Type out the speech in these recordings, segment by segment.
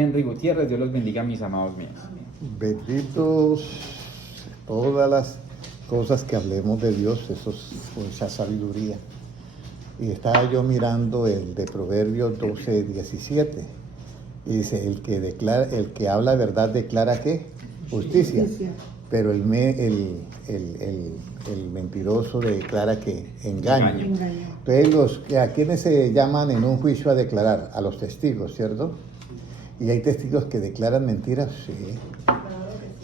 Henry Gutiérrez, Dios los bendiga, mis amados míos. Benditos todas las cosas que hablemos de Dios, eso es mucha sabiduría. Y estaba yo mirando el de Proverbios 12:17. Y dice, el que habla verdad declara ¿qué? Justicia. Pero el mentiroso declara que engaño. Entonces, ¿a quiénes se llaman en un juicio a declarar? A los testigos, ¿cierto? Y hay testigos que declaran mentiras, sí.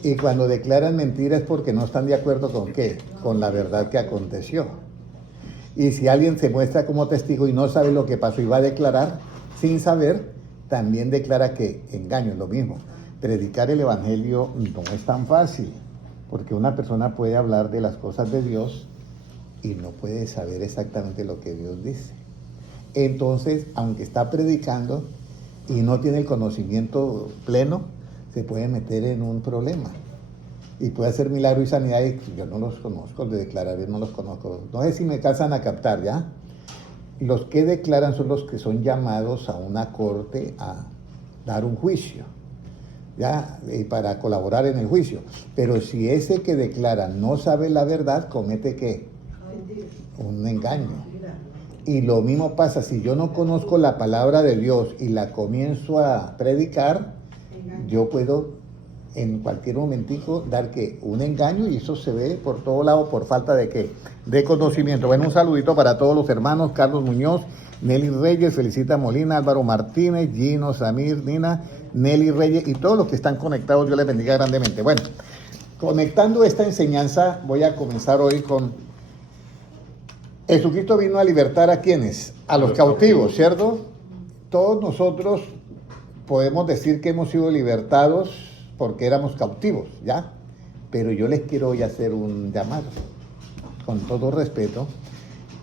Y cuando declaran mentiras es porque no están de acuerdo con ¿qué? Con la verdad que aconteció. Y si alguien se muestra como testigo y no sabe lo que pasó y va a declarar sin saber, también declara que engaño, es lo mismo. Predicar el evangelio no es tan fácil, porque una persona puede hablar de las cosas de Dios y no puede saber exactamente lo que Dios dice. Entonces, aunque está predicando y no tiene el conocimiento pleno, se puede meter en un problema. Y puede hacer milagro y sanidad, y yo no los conozco, de declarar, no los conozco. No sé si me alcanzan a captar, ¿ya? Los que declaran son los que son llamados a una corte a dar un juicio, ¿ya? Y para colaborar en el juicio. Pero si ese que declara no sabe la verdad, comete ¿qué? Un engaño. Y lo mismo pasa, si yo no conozco la palabra de Dios y la comienzo a predicar, yo puedo en cualquier momentico dar que un engaño, y eso se ve por todo lado por falta de ¿qué? De conocimiento. Bueno, un saludito para todos los hermanos, Carlos Muñoz, Nelly Reyes, Felicita Molina, Álvaro Martínez, Gino, Samir, Nina, Nelly Reyes y todos los que están conectados, Dios les bendiga grandemente. Bueno, conectando esta enseñanza, voy a comenzar hoy con Jesucristo vino a libertar ¿a quiénes? A los cautivos, ¿cierto? Todos nosotros podemos decir que hemos sido libertados porque éramos cautivos, ¿ya? Pero yo les quiero hoy hacer un llamado, con todo respeto,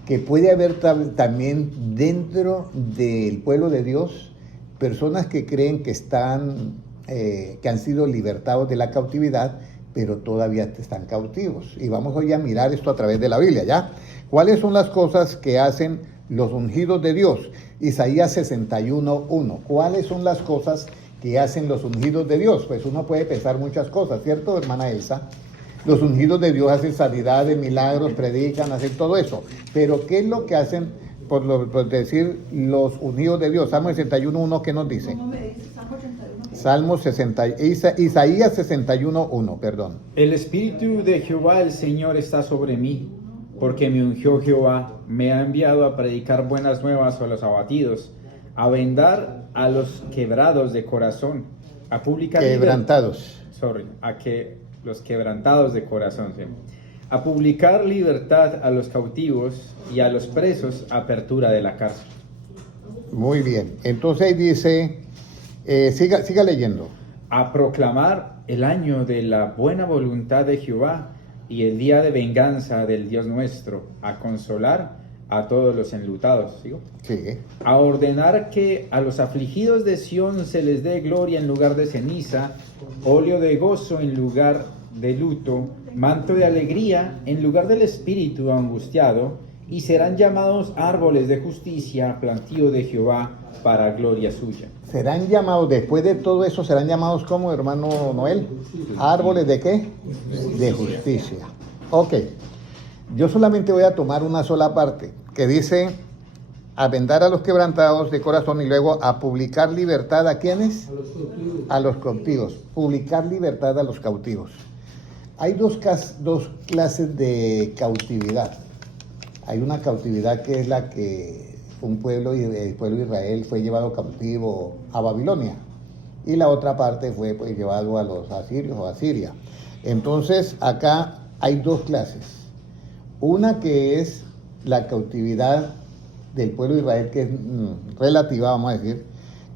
que puede haber también dentro del pueblo de Dios personas que creen que que han sido libertados de la cautividad, pero todavía están cautivos. Y vamos hoy a mirar esto a través de la Biblia, ¿ya? ¿Cuáles son las cosas que hacen los ungidos de Dios? Isaías 61:1. ¿Cuáles son las cosas que hacen los ungidos de Dios? Pues uno puede pensar muchas cosas, ¿cierto, hermana Elsa? Los ungidos de Dios hacen sanidades, milagros, predican, hacen todo eso. Pero ¿qué es lo que hacen, por decir, los ungidos de Dios? Salmo 61:1, ¿qué nos dice? ¿Cómo me dice? Salmo 61. Isaías 61:1, perdón. El Espíritu de Jehová, el Señor, está sobre mí, porque me ungió Jehová, me ha enviado a predicar buenas nuevas a los abatidos, a vendar a los quebrados de corazón, a publicar los quebrantados de corazón, ¿sí? A publicar libertad a los cautivos y a los presos, apertura de la cárcel. Muy bien, entonces ahí dice, siga leyendo. A proclamar el año de la buena voluntad de Jehová y el día de venganza del Dios nuestro, a consolar a todos los enlutados, ¿sigo? Sí. A ordenar que a los afligidos de Sión se les dé gloria en lugar de ceniza, óleo de gozo en lugar de luto, manto de alegría en lugar del espíritu angustiado, y serán llamados árboles de justicia, plantío de Jehová para gloria suya. Serán llamados, después de todo eso, serán llamados como, hermano Noel, árboles ¿de qué? De justicia. Ok, yo solamente voy a tomar una sola parte, que dice, a vendar a los quebrantados de corazón, y luego a publicar libertad ¿a quiénes? A los cautivos. Publicar libertad a los cautivos. Hay dos clases de cautividad. Hay una cautividad que es la que el pueblo de Israel fue llevado cautivo a Babilonia, y la otra parte fue pues llevado a los asirios o a Siria. Entonces acá hay dos clases. Una que es la cautividad del pueblo de Israel, que es relativa, vamos a decir,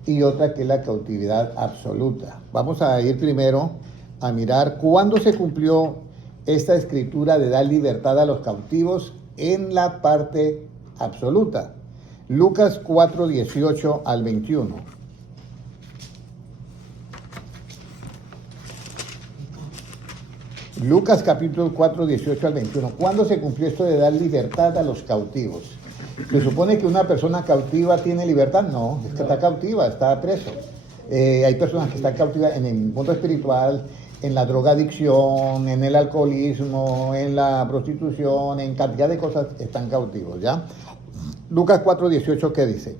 y otra que es la cautividad absoluta. Vamos a ir primero a mirar cuándo se cumplió esta escritura de dar libertad a los cautivos en la parte absoluta. Lucas 4:18 al 21. Lucas capítulo 4:18 al 21. ¿Cuándo se cumplió esto de dar libertad a los cautivos? ¿Se supone que una persona cautiva tiene libertad? No, es que está cautiva, está preso. Hay personas que están cautivas en el mundo espiritual, en la drogadicción, en el alcoholismo, en la prostitución, en cantidad de cosas están cautivos, ¿ya? Lucas 4:18, ¿qué dice?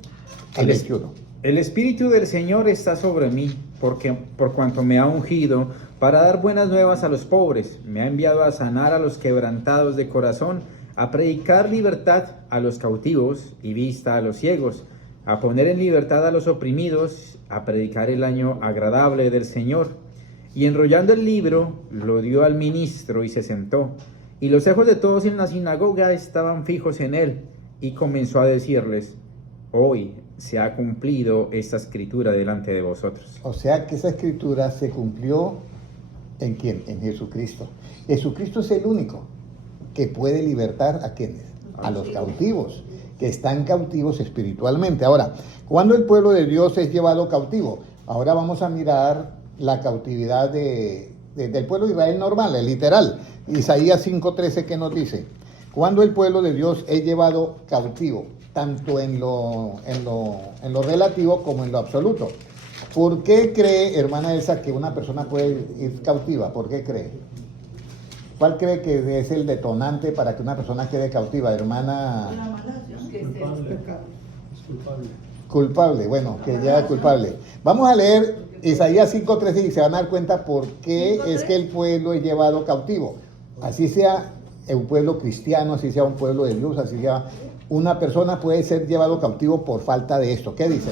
Al 21. El Espíritu del Señor está sobre mí, por cuanto me ha ungido para dar buenas nuevas a los pobres. Me ha enviado a sanar a los quebrantados de corazón, a predicar libertad a los cautivos y vista a los ciegos, a poner en libertad a los oprimidos, a predicar el año agradable del Señor. Y enrollando el libro, lo dio al ministro y se sentó. Y los ojos de todos en la sinagoga estaban fijos en él, y comenzó a decirles: hoy se ha cumplido esta escritura delante de vosotros. O sea que esa escritura se cumplió ¿en quién? En Jesucristo. Jesucristo es el único que puede libertar a quienes, a los cautivos, que están cautivos espiritualmente. Ahora, ¿cuándo el pueblo de Dios es llevado cautivo? Ahora vamos a mirar la cautividad del pueblo de Israel normal, el literal. Isaías 5:13, ¿qué nos dice? Cuando el pueblo de Dios es llevado cautivo, tanto en lo relativo como en lo absoluto. ¿Por qué cree, hermana Elsa, que una persona puede ir cautiva? ¿Por qué cree? ¿Cuál cree que es el detonante para que una persona quede cautiva, hermana? La mala acción que es el pecado. Culpable, bueno, que ya es culpable. Vamos a leer Isaías 5:13 y se van a dar cuenta por qué es que el pueblo es llevado cautivo. Así sea un pueblo cristiano, así sea un pueblo de Dios, así sea una persona puede ser llevado cautivo por falta de esto. ¿Qué dice?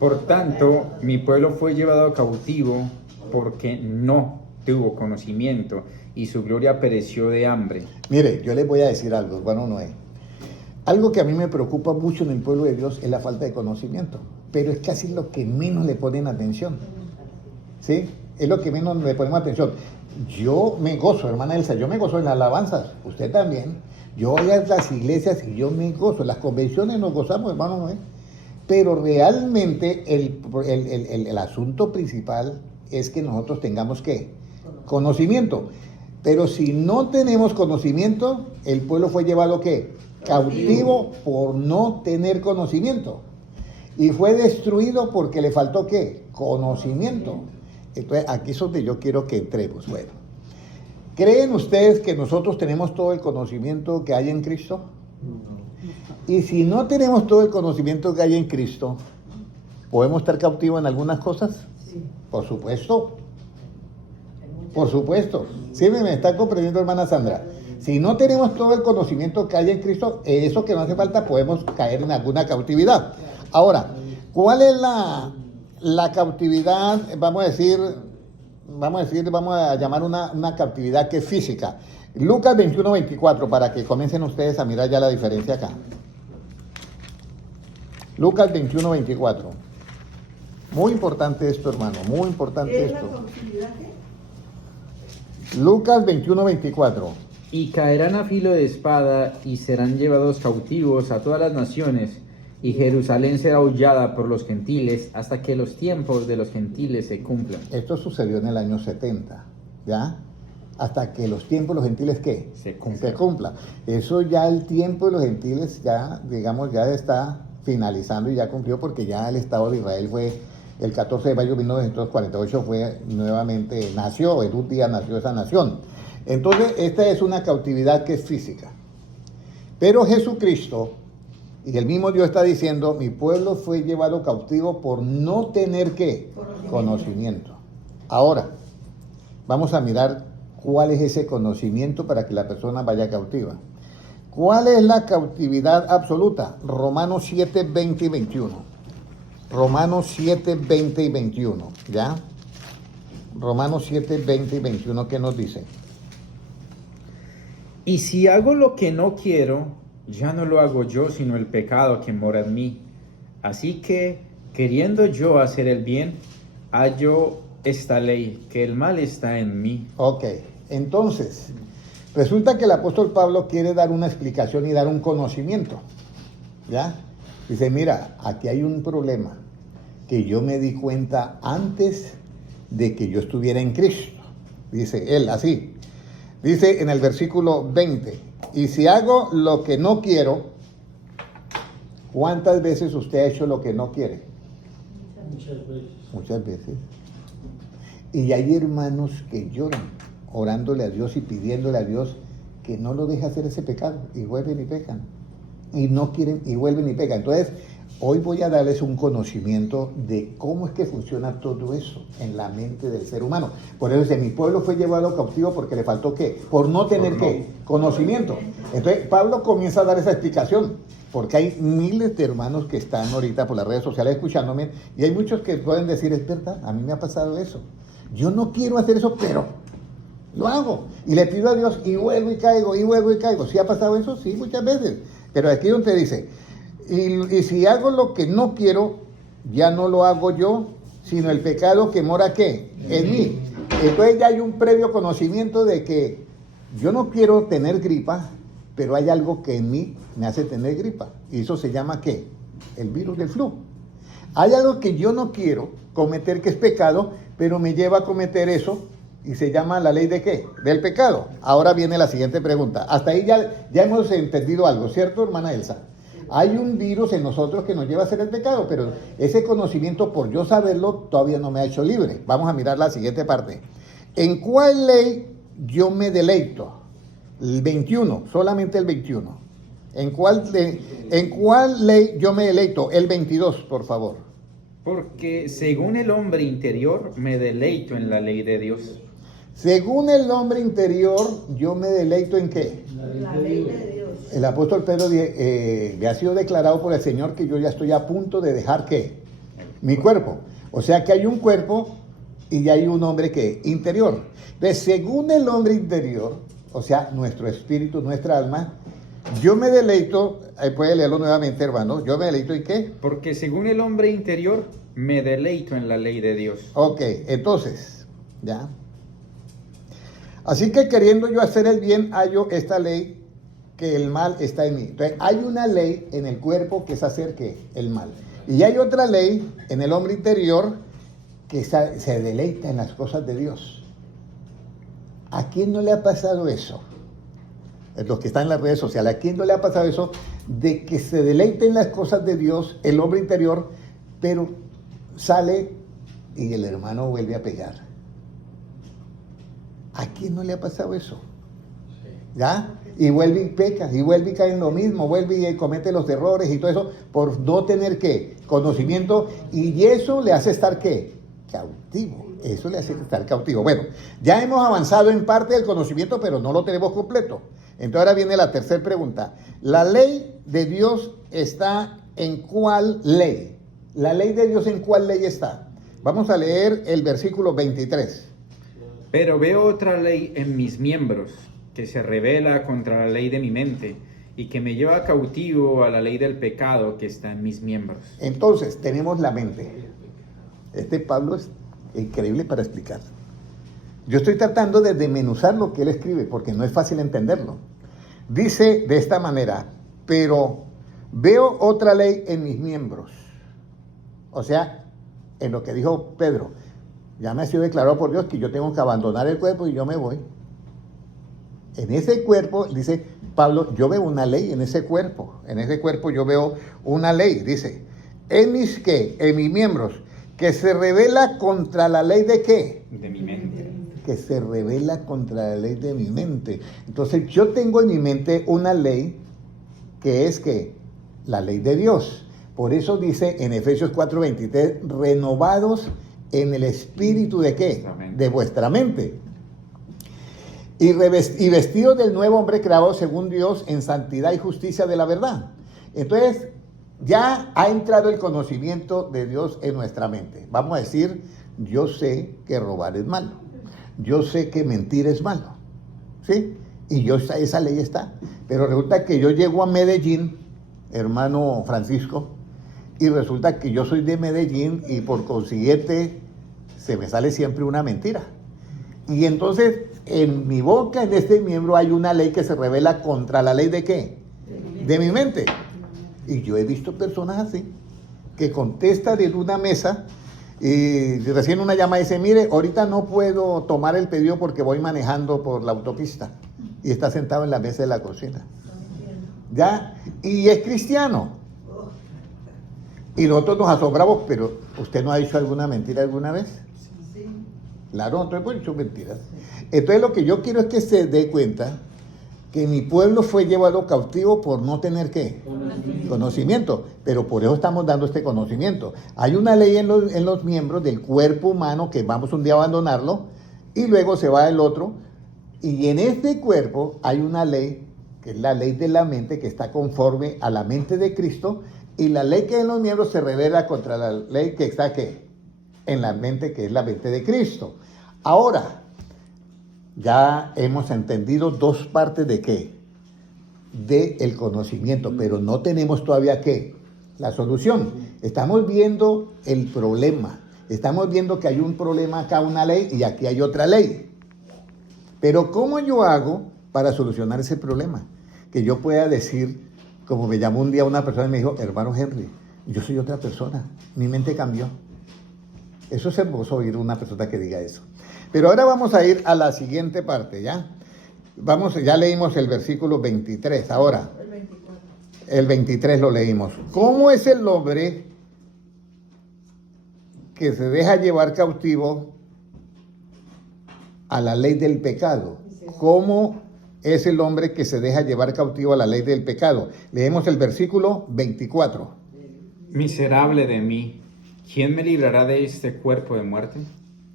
Por tanto, mi pueblo fue llevado cautivo porque no tuvo conocimiento y su gloria pereció de hambre. Mire, yo les voy a decir algo, hermano Noé. Algo que a mí me preocupa mucho en el pueblo de Dios es la falta de conocimiento, pero es casi lo que menos le ponen atención. ¿Sí? Es lo que menos le ponemos atención. Yo me gozo, hermana Elsa, yo me gozo en las alabanzas, usted también. Yo voy a las iglesias y yo me gozo, en las convenciones nos gozamos, hermano Noé. Pero realmente el asunto principal es que nosotros tengamos ¿qué? Conocimiento. Pero si no tenemos conocimiento, el pueblo fue llevado ¿qué? Cautivo por no tener conocimiento. Y fue destruido porque le faltó ¿qué? Conocimiento. Entonces, aquí es donde yo quiero que entremos. Bueno, ¿creen ustedes que nosotros tenemos todo el conocimiento que hay en Cristo? Y si no tenemos todo el conocimiento que hay en Cristo, ¿podemos estar cautivos en algunas cosas? Sí. Por supuesto. Por supuesto. ¿Sí me está comprendiendo, hermana Sandra? Si no tenemos todo el conocimiento que hay en Cristo, eso que no hace falta, podemos caer en alguna cautividad. Ahora, ¿cuál es la cautividad? Vamos a llamar una cautividad que es física. Lucas 21:24, para que comiencen ustedes a mirar ya la diferencia acá. Lucas 21:24. Muy importante esto, hermano, muy importante esto. Lucas 21:24. Y caerán a filo de espada y serán llevados cautivos a todas las naciones, y Jerusalén será hollada por los gentiles hasta que los tiempos de los gentiles se cumplan. Esto sucedió en el año 70, ¿ya? Hasta que los tiempos de los gentiles, ¿qué? Se cumplan. Eso ya el tiempo de los gentiles ya, digamos, ya está finalizando y ya cumplió, porque ya el Estado de Israel fue el 14 de mayo de 1948 fue nuevamente, nació, en un día nació esa nación. Entonces, esta es una cautividad que es física. Pero Jesucristo, y el mismo Dios está diciendo, mi pueblo fue llevado cautivo por no tener ¿qué? Conocimiento. Ahora, vamos a mirar cuál es ese conocimiento para que la persona vaya cautiva. ¿Cuál es la cautividad absoluta? Romanos 7, 20 y 21. Romanos 7, 20 y 21, ¿ya? Romanos 7, 20 y 21, ¿qué nos dice? Y si hago lo que no quiero, ya no lo hago yo, sino el pecado que mora en mí. Así que, queriendo yo hacer el bien, hallo esta ley, que el mal está en mí. Ok, entonces, resulta que el apóstol Pablo quiere dar una explicación y dar un conocimiento, ¿ya? Dice, mira, aquí hay un problema que yo me di cuenta antes de que yo estuviera en Cristo. Dice él así. Dice en el versículo 20, y si hago lo que no quiero, ¿cuántas veces usted ha hecho lo que no quiere? Muchas veces. muchas veces. Y hay hermanos que lloran, orándole a Dios y pidiéndole a Dios que no lo deje hacer ese pecado, y vuelven y pecan. Y no quieren, y vuelven y pecan. Entonces, hoy voy a darles un conocimiento de cómo es que funciona todo eso en la mente del ser humano. Por eso dice, mi pueblo fue llevado cautivo porque le faltó ¿qué? Por no tener ¿qué? Conocimiento. Entonces, Pablo comienza a dar esa explicación, porque hay miles de hermanos que están ahorita por las redes sociales escuchándome, y hay muchos que pueden decir, es verdad, a mí me ha pasado eso. Yo no quiero hacer eso, pero lo hago. Y le pido a Dios y vuelvo y caigo, y vuelvo y caigo. ¿Sí ha pasado eso? Sí, muchas veces. Pero aquí donde dice, y si hago lo que no quiero, ya no lo hago yo, sino el pecado que mora ¿qué? En mí. Entonces ya hay un previo conocimiento de que yo no quiero tener gripa, pero hay algo que en mí me hace tener gripa. Y eso se llama ¿qué? El virus del flu. Hay algo que yo no quiero cometer, que es pecado, pero me lleva a cometer eso, y se llama la ley de ¿qué? Del pecado. Ahora viene la siguiente pregunta. Hasta ahí ya hemos entendido algo, ¿cierto, hermana Elsa? Hay un virus en nosotros que nos lleva a hacer el pecado, pero ese conocimiento, por yo saberlo, todavía no me ha hecho libre. Vamos a mirar la siguiente parte. ¿En cuál ley yo me deleito? El 21, solamente el 21. ¿En cuál ley yo me deleito? El 22, por favor. Porque según el hombre interior me deleito en la ley de Dios. Según el hombre interior, yo me deleito ¿en qué? La ley de Dios. El apóstol Pedro le ha sido declarado por el Señor que yo ya estoy a punto de dejar ¿qué? Mi cuerpo. O sea que hay un cuerpo y ya hay un hombre ¿qué? Interior. Entonces, según el hombre interior, o sea, nuestro espíritu, nuestra alma, yo me deleito, puede leerlo nuevamente, hermano, yo me deleito ¿en qué? Porque según el hombre interior me deleito en la ley de Dios. Ok, entonces, ya. Así que queriendo yo hacer el bien, hallo esta ley, que el mal está en mí. Entonces, hay una ley en el cuerpo que es hacer ¿qué? El mal. Y hay otra ley en el hombre interior que se deleita en las cosas de Dios. ¿A quién no le ha pasado eso? Los que están en las redes sociales, ¿a quién no le ha pasado eso? De que se deleite en las cosas de Dios, el hombre interior, pero sale y el hermano vuelve a pegar. ¿A quién no le ha pasado eso? ¿Ya? Y vuelve y peca, y vuelve y cae en lo mismo, vuelve y comete los errores y todo eso por no tener ¿qué? Conocimiento, y eso le hace estar ¿qué? Cautivo. Eso le hace estar cautivo. Bueno, ya hemos avanzado en parte del conocimiento, pero no lo tenemos completo. Entonces ahora viene la tercera pregunta. ¿La ley de Dios está en cuál ley? ¿La ley de Dios en cuál ley está? Vamos a leer el versículo 23. Pero veo otra ley en mis miembros, que se rebela contra la ley de mi mente, y que me lleva cautivo a la ley del pecado que está en mis miembros. Entonces, tenemos la mente. Este Pablo es increíble para explicar. Yo estoy tratando de desmenuzar lo que él escribe, porque no es fácil entenderlo. Dice de esta manera, pero veo otra ley en mis miembros. O sea, en lo que dijo Pedro, ya me ha sido declarado por Dios que yo tengo que abandonar el cuerpo y yo me voy. En ese cuerpo, dice Pablo, yo veo una ley en ese cuerpo. En ese cuerpo yo veo una ley, dice, en mis ¿qué? En mis miembros, que se revela contra la ley de ¿qué? De mi mente. Que se revela contra la ley de mi mente. Entonces yo tengo en mi mente una ley que es ¿qué? La ley de Dios. Por eso dice en Efesios 4:23, renovados en el espíritu de ¿qué? De vuestra mente. Y vestidos del nuevo hombre creado según Dios en santidad y justicia de la verdad. Entonces, ya ha entrado el conocimiento de Dios en nuestra mente. Vamos a decir, yo sé que robar es malo. Yo sé que mentir es malo. ¿Sí? Y esa ley está. Pero resulta que yo llego a Medellín, hermano Francisco, y resulta que yo soy de Medellín y por consiguiente se me sale siempre una mentira. Y entonces en mi boca, en este miembro, hay una ley que se revela contra la ley de ¿qué? De mi mente. Y yo he visto personas así, que contestan en una mesa y recién una llama y dice, mire, ahorita no puedo tomar el pedido porque voy manejando por la autopista. Y está sentado en la mesa de la cocina. ¿Ya? Y es cristiano. Y nosotros nos asombramos, pero ¿usted no ha dicho alguna mentira alguna vez? Sí. Claro, nosotros hemos dicho mentiras. Entonces lo que yo quiero es que se dé cuenta que mi pueblo fue llevado cautivo por no tener ¿qué? Conocimiento. Pero por eso estamos dando este conocimiento. Hay una ley en los miembros del cuerpo humano que vamos un día a abandonarlo y luego se va el otro. Y en este cuerpo hay una ley, que es la ley de la mente, que está conforme a la mente de Cristo, y la ley que en los miembros se revela contra la ley que está ¿qué? En la mente, que es la mente de Cristo. Ahora, ya hemos entendido dos partes de ¿qué? De el conocimiento, pero no tenemos todavía ¿qué? La solución. Estamos viendo el problema. Estamos viendo que hay un problema acá, una ley, y aquí hay otra ley. Pero ¿cómo yo hago para solucionar ese problema? Que yo pueda decir, como me llamó un día una persona y me dijo, hermano Henry, yo soy otra persona, mi mente cambió. Eso es hermoso oír una persona que diga eso. Pero ahora vamos a ir a la siguiente parte, ¿ya? Ya leímos el versículo 23, ahora. El 24. El 23 lo leímos. ¿Cómo es el hombre que se deja llevar cautivo a la ley del pecado? ¿Cómo es el hombre que se deja llevar cautivo a la ley del pecado? Leemos el versículo 24. Miserable de mí, ¿quién me librará de este cuerpo de muerte?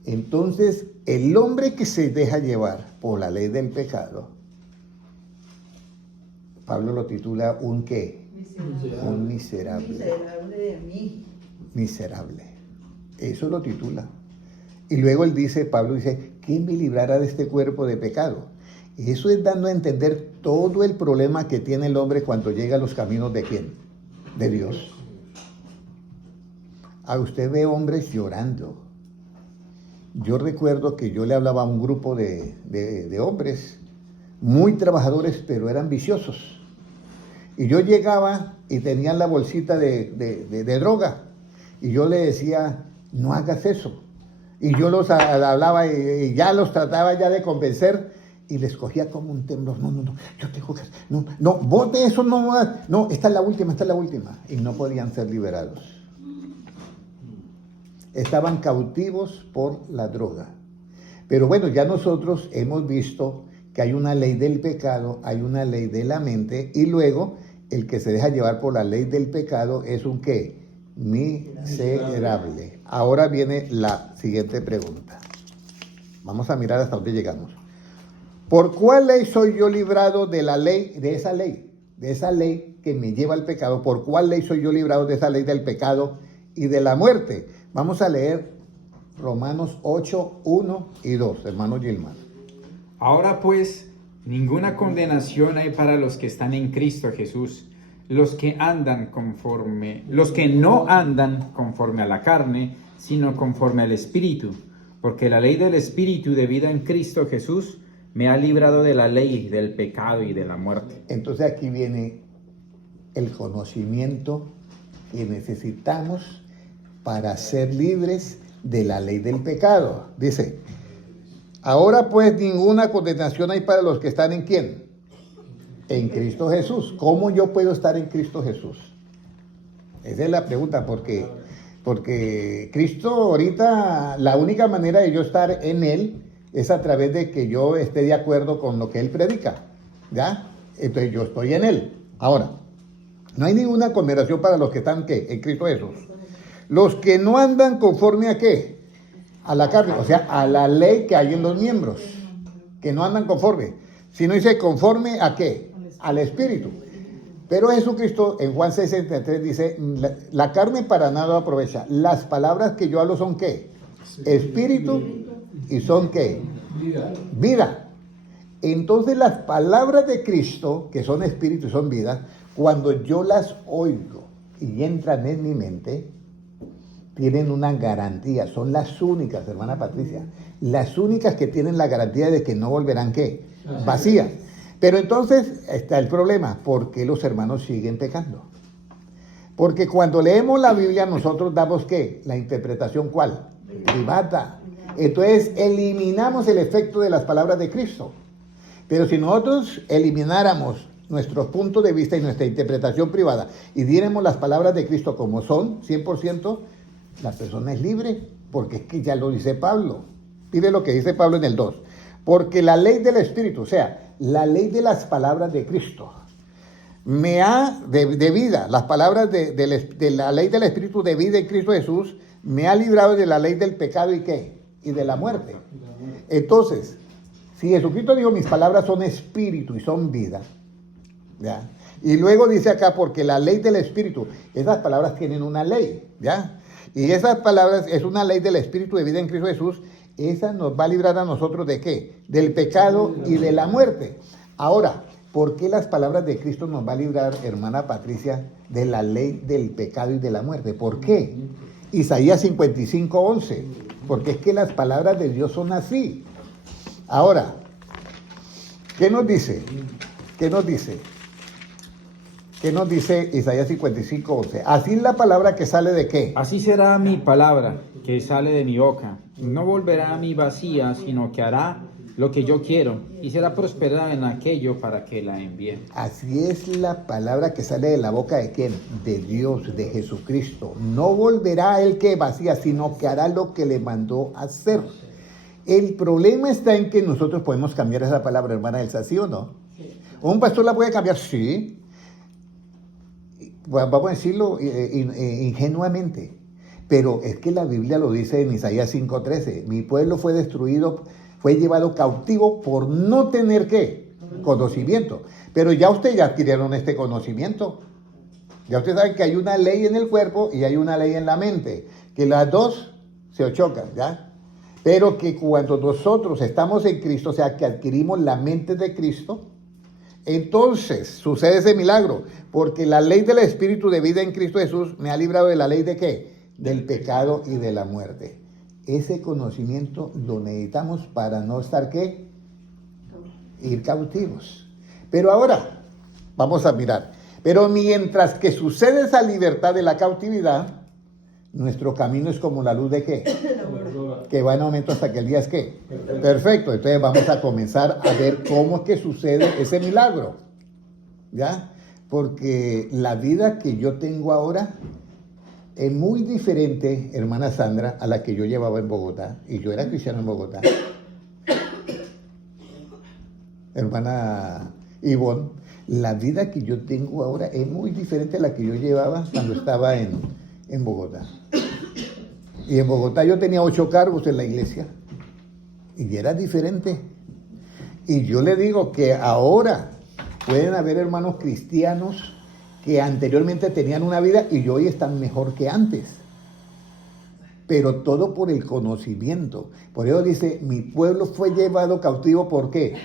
Entonces, el hombre que se deja llevar por la ley del pecado, Pablo lo titula un ¿qué? Un miserable. Miserable de mí. Miserable. Eso lo titula. Y luego él dice, Pablo dice, ¿quién me librará de este cuerpo de pecado? Eso es dando a entender todo el problema que tiene el hombre cuando llega a los caminos de ¿quién? De Dios. A usted ve hombres llorando. Yo recuerdo que yo le hablaba a un grupo de hombres muy trabajadores, pero eran viciosos. Y yo llegaba y tenían la bolsita de droga. Y yo le decía, no hagas eso. Y yo los hablaba y ya los trataba ya de convencer. Y les cogía como un temblor. No, yo tengo que... No, vos de eso no, esta es la última. Y no podían ser liberados. Estaban cautivos por la droga. Pero bueno, ya nosotros hemos visto que hay una ley del pecado, hay una ley de la mente, y luego el que se deja llevar por la ley del pecado es un ¿qué? Miserable. Ahora viene la siguiente pregunta. Vamos a mirar hasta dónde llegamos. ¿Por cuál ley soy yo librado de la ley, de esa ley que me lleva al pecado? ¿Por cuál ley soy yo librado de esa ley del pecado y de la muerte? Vamos a leer Romanos 8, 1 y 2, hermano Gilman. Ahora pues, ninguna condenación hay para los que están en Cristo Jesús, los que no andan conforme a la carne, sino conforme al Espíritu, porque la ley del Espíritu de vida en Cristo Jesús me ha librado de la ley del pecado y de la muerte. Entonces aquí viene el conocimiento que necesitamos para ser libres de la ley del pecado. Dice, ahora pues ninguna condenación hay para los que están en ¿quién? En Cristo Jesús. ¿Cómo yo puedo estar en Cristo Jesús? Esa es la pregunta, porque Cristo ahorita, la única manera de yo estar en Él es a través de que yo esté de acuerdo con lo que Él predica, ¿ya? Entonces yo estoy en Él. Ahora, no hay ninguna condenación para los que están ¿qué? En Cristo Jesús. Los que no andan conforme a ¿qué? A la carne, o sea, a la ley que hay en los miembros, que no andan conforme, sino dice conforme a ¿qué? Al Espíritu. Pero Jesucristo en Juan 6:63 dice, la carne para nada aprovecha. Las palabras que yo hablo son ¿qué? Espíritu y son ¿qué? Vida. Entonces las palabras de Cristo, que son espíritu y son vida, cuando yo las oigo y entran en mi mente, tienen una garantía, son las únicas, hermana Patricia, las únicas que tienen la garantía de que no volverán ¿qué? Vacías. Pero entonces está el problema, ¿por qué los hermanos siguen pecando? Porque cuando leemos la Biblia nosotros damos ¿qué? La interpretación ¿cuál? Privada. Entonces eliminamos el efecto de las palabras de Cristo. Pero si nosotros elimináramos nuestro punto de vista y nuestra interpretación privada y diéramos las palabras de Cristo como son, 100%, la persona es libre, porque es que ya lo dice Pablo. Mire lo que dice Pablo en el 2. Porque la ley del Espíritu, o sea, la ley de las palabras de Cristo, de vida, las palabras de la ley del Espíritu de vida en Cristo Jesús, me ha librado de la ley del pecado y ¿qué? Y de la muerte. Entonces, si Jesucristo dijo, mis palabras son espíritu y son vida, ¿ya? Y luego dice acá, porque la ley del Espíritu, esas palabras tienen una ley, ¿ya? Y esas palabras es una ley del Espíritu de vida en Cristo Jesús, esa nos va a librar a nosotros ¿de qué? Del pecado y de la muerte. Ahora, ¿por qué las palabras de Cristo nos va a librar, hermana Patricia, de la ley del pecado y de la muerte? ¿Por qué? Isaías 55:11, porque es que las palabras de Dios son así. Ahora, ¿qué nos dice? ¿Qué nos dice? ¿Qué nos dice Isaías 55:11? Así la palabra que sale de ¿qué? Así será mi palabra que sale de mi boca. No volverá a mí vacía, sino que hará lo que yo quiero y será prosperada en aquello para que la envíe. Así es la palabra que sale de la boca de ¿quién? De Dios, de Jesucristo. No volverá a él que vacía, sino que hará lo que le mandó hacer. El problema está en que nosotros podemos cambiar esa palabra, hermana Elsa, ¿sí o no? ¿Un pastor la puede cambiar? Sí. Bueno, vamos a decirlo ingenuamente, pero es que la Biblia lo dice en Isaías 5:13, mi pueblo fue destruido, fue llevado cautivo por no tener ¿qué? Conocimiento. Pero ya ustedes ya adquirieron este conocimiento. Ya ustedes saben que hay una ley en el cuerpo y hay una ley en la mente, que las dos se chocan, ¿ya? Pero que cuando nosotros estamos en Cristo, o sea, que adquirimos la mente de Cristo, entonces sucede ese milagro, porque la ley del Espíritu de vida en Cristo Jesús me ha librado de la ley de ¿qué? Del pecado y de la muerte. Ese conocimiento lo necesitamos para no estar ¿qué? Ir cautivos. Pero ahora, vamos a mirar. Pero mientras que sucede esa libertad de la cautividad, nuestro camino es como la luz de ¿qué? Que va en aumento hasta que el día es ¿qué? Perfecto. Entonces vamos a comenzar a ver cómo es que sucede ese milagro, ¿ya? Porque la vida que yo tengo ahora es muy diferente, hermana Sandra, a la que yo llevaba en Bogotá. Y yo era cristiano en Bogotá. Hermana Ivonne, la vida que yo tengo ahora es muy diferente a la que yo llevaba cuando estaba en Bogotá. Y en Bogotá yo tenía 8 cargos en la iglesia. Y era diferente. Y yo le digo que ahora pueden haber hermanos cristianos que anteriormente tenían una vida y hoy están mejor que antes. Pero todo por el conocimiento. Por eso dice, mi pueblo fue llevado cautivo. ¿Por qué?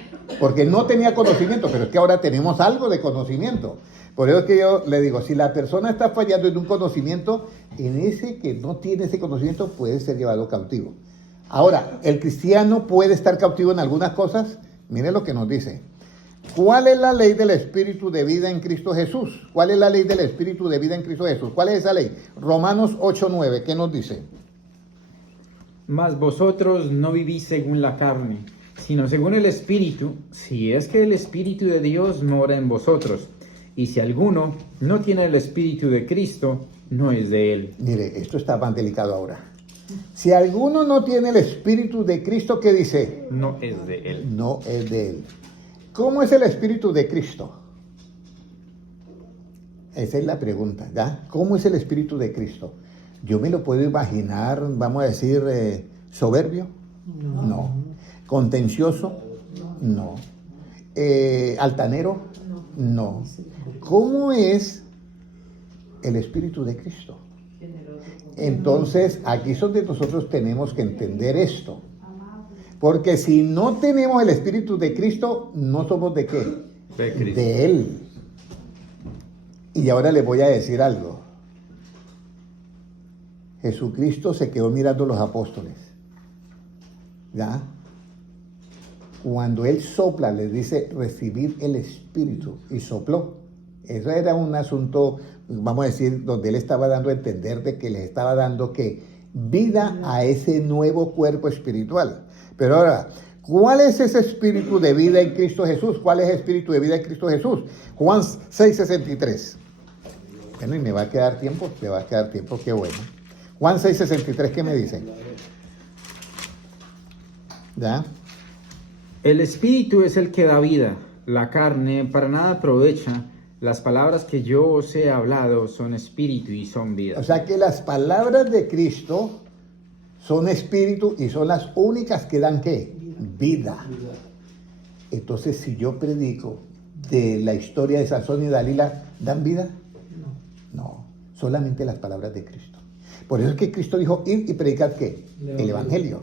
Porque no tenía conocimiento, pero es que ahora tenemos algo de conocimiento. Por eso es que yo le digo, si la persona está fallando en un conocimiento, en ese que no tiene ese conocimiento puede ser llevado cautivo. Ahora, ¿el cristiano puede estar cautivo en algunas cosas? Mire lo que nos dice. ¿Cuál es la ley del Espíritu de vida en Cristo Jesús? ¿Cuál es la ley del Espíritu de vida en Cristo Jesús? ¿Cuál es esa ley? Romanos 8:9, ¿qué nos dice? Mas vosotros no vivís según la carne, sino según el Espíritu, si es que el Espíritu de Dios mora en vosotros. Y si alguno no tiene el Espíritu de Cristo, no es de él. Mire, esto está más delicado ahora. Si alguno no tiene el Espíritu de Cristo, ¿qué dice? No es de él. No es de él. ¿Cómo es el Espíritu de Cristo? Esa es la pregunta, ¿ya? ¿Cómo es el Espíritu de Cristo? Yo me lo puedo imaginar, vamos a decir, soberbio. No. ¿Contencioso? No. ¿Altanero? No. ¿Cómo es el Espíritu de Cristo? Entonces, aquí es donde nosotros tenemos que entender esto. Porque si no tenemos el Espíritu de Cristo, no somos de qué? De Cristo. De Él. Y ahora les voy a decir algo. Jesucristo se quedó mirando a los apóstoles. ¿Ya? Cuando Él sopla, les dice, recibir el Espíritu. Y sopló. Eso era un asunto, vamos a decir, donde Él estaba dando a entender de que les estaba dando que vida a ese nuevo cuerpo espiritual. Pero ahora, ¿Cuál es ese espíritu de vida en Cristo Jesús? ¿Cuál es el espíritu de vida en Cristo Jesús? Juan 6:63. Bueno, y me va a quedar tiempo, qué bueno. Juan 6:63, ¿qué me dice? ¿Ya? El espíritu es el que da vida, la carne para nada aprovecha. Las palabras que yo os he hablado son espíritu y son vida. O sea que las palabras de Cristo son espíritu y son las únicas que dan ¿qué? Vida. Entonces, si yo predico de la historia de Sansón y Dalila, ¿dan vida? No, solamente las palabras de Cristo. Por eso es que Cristo dijo, id y predicad ¿qué? El Evangelio.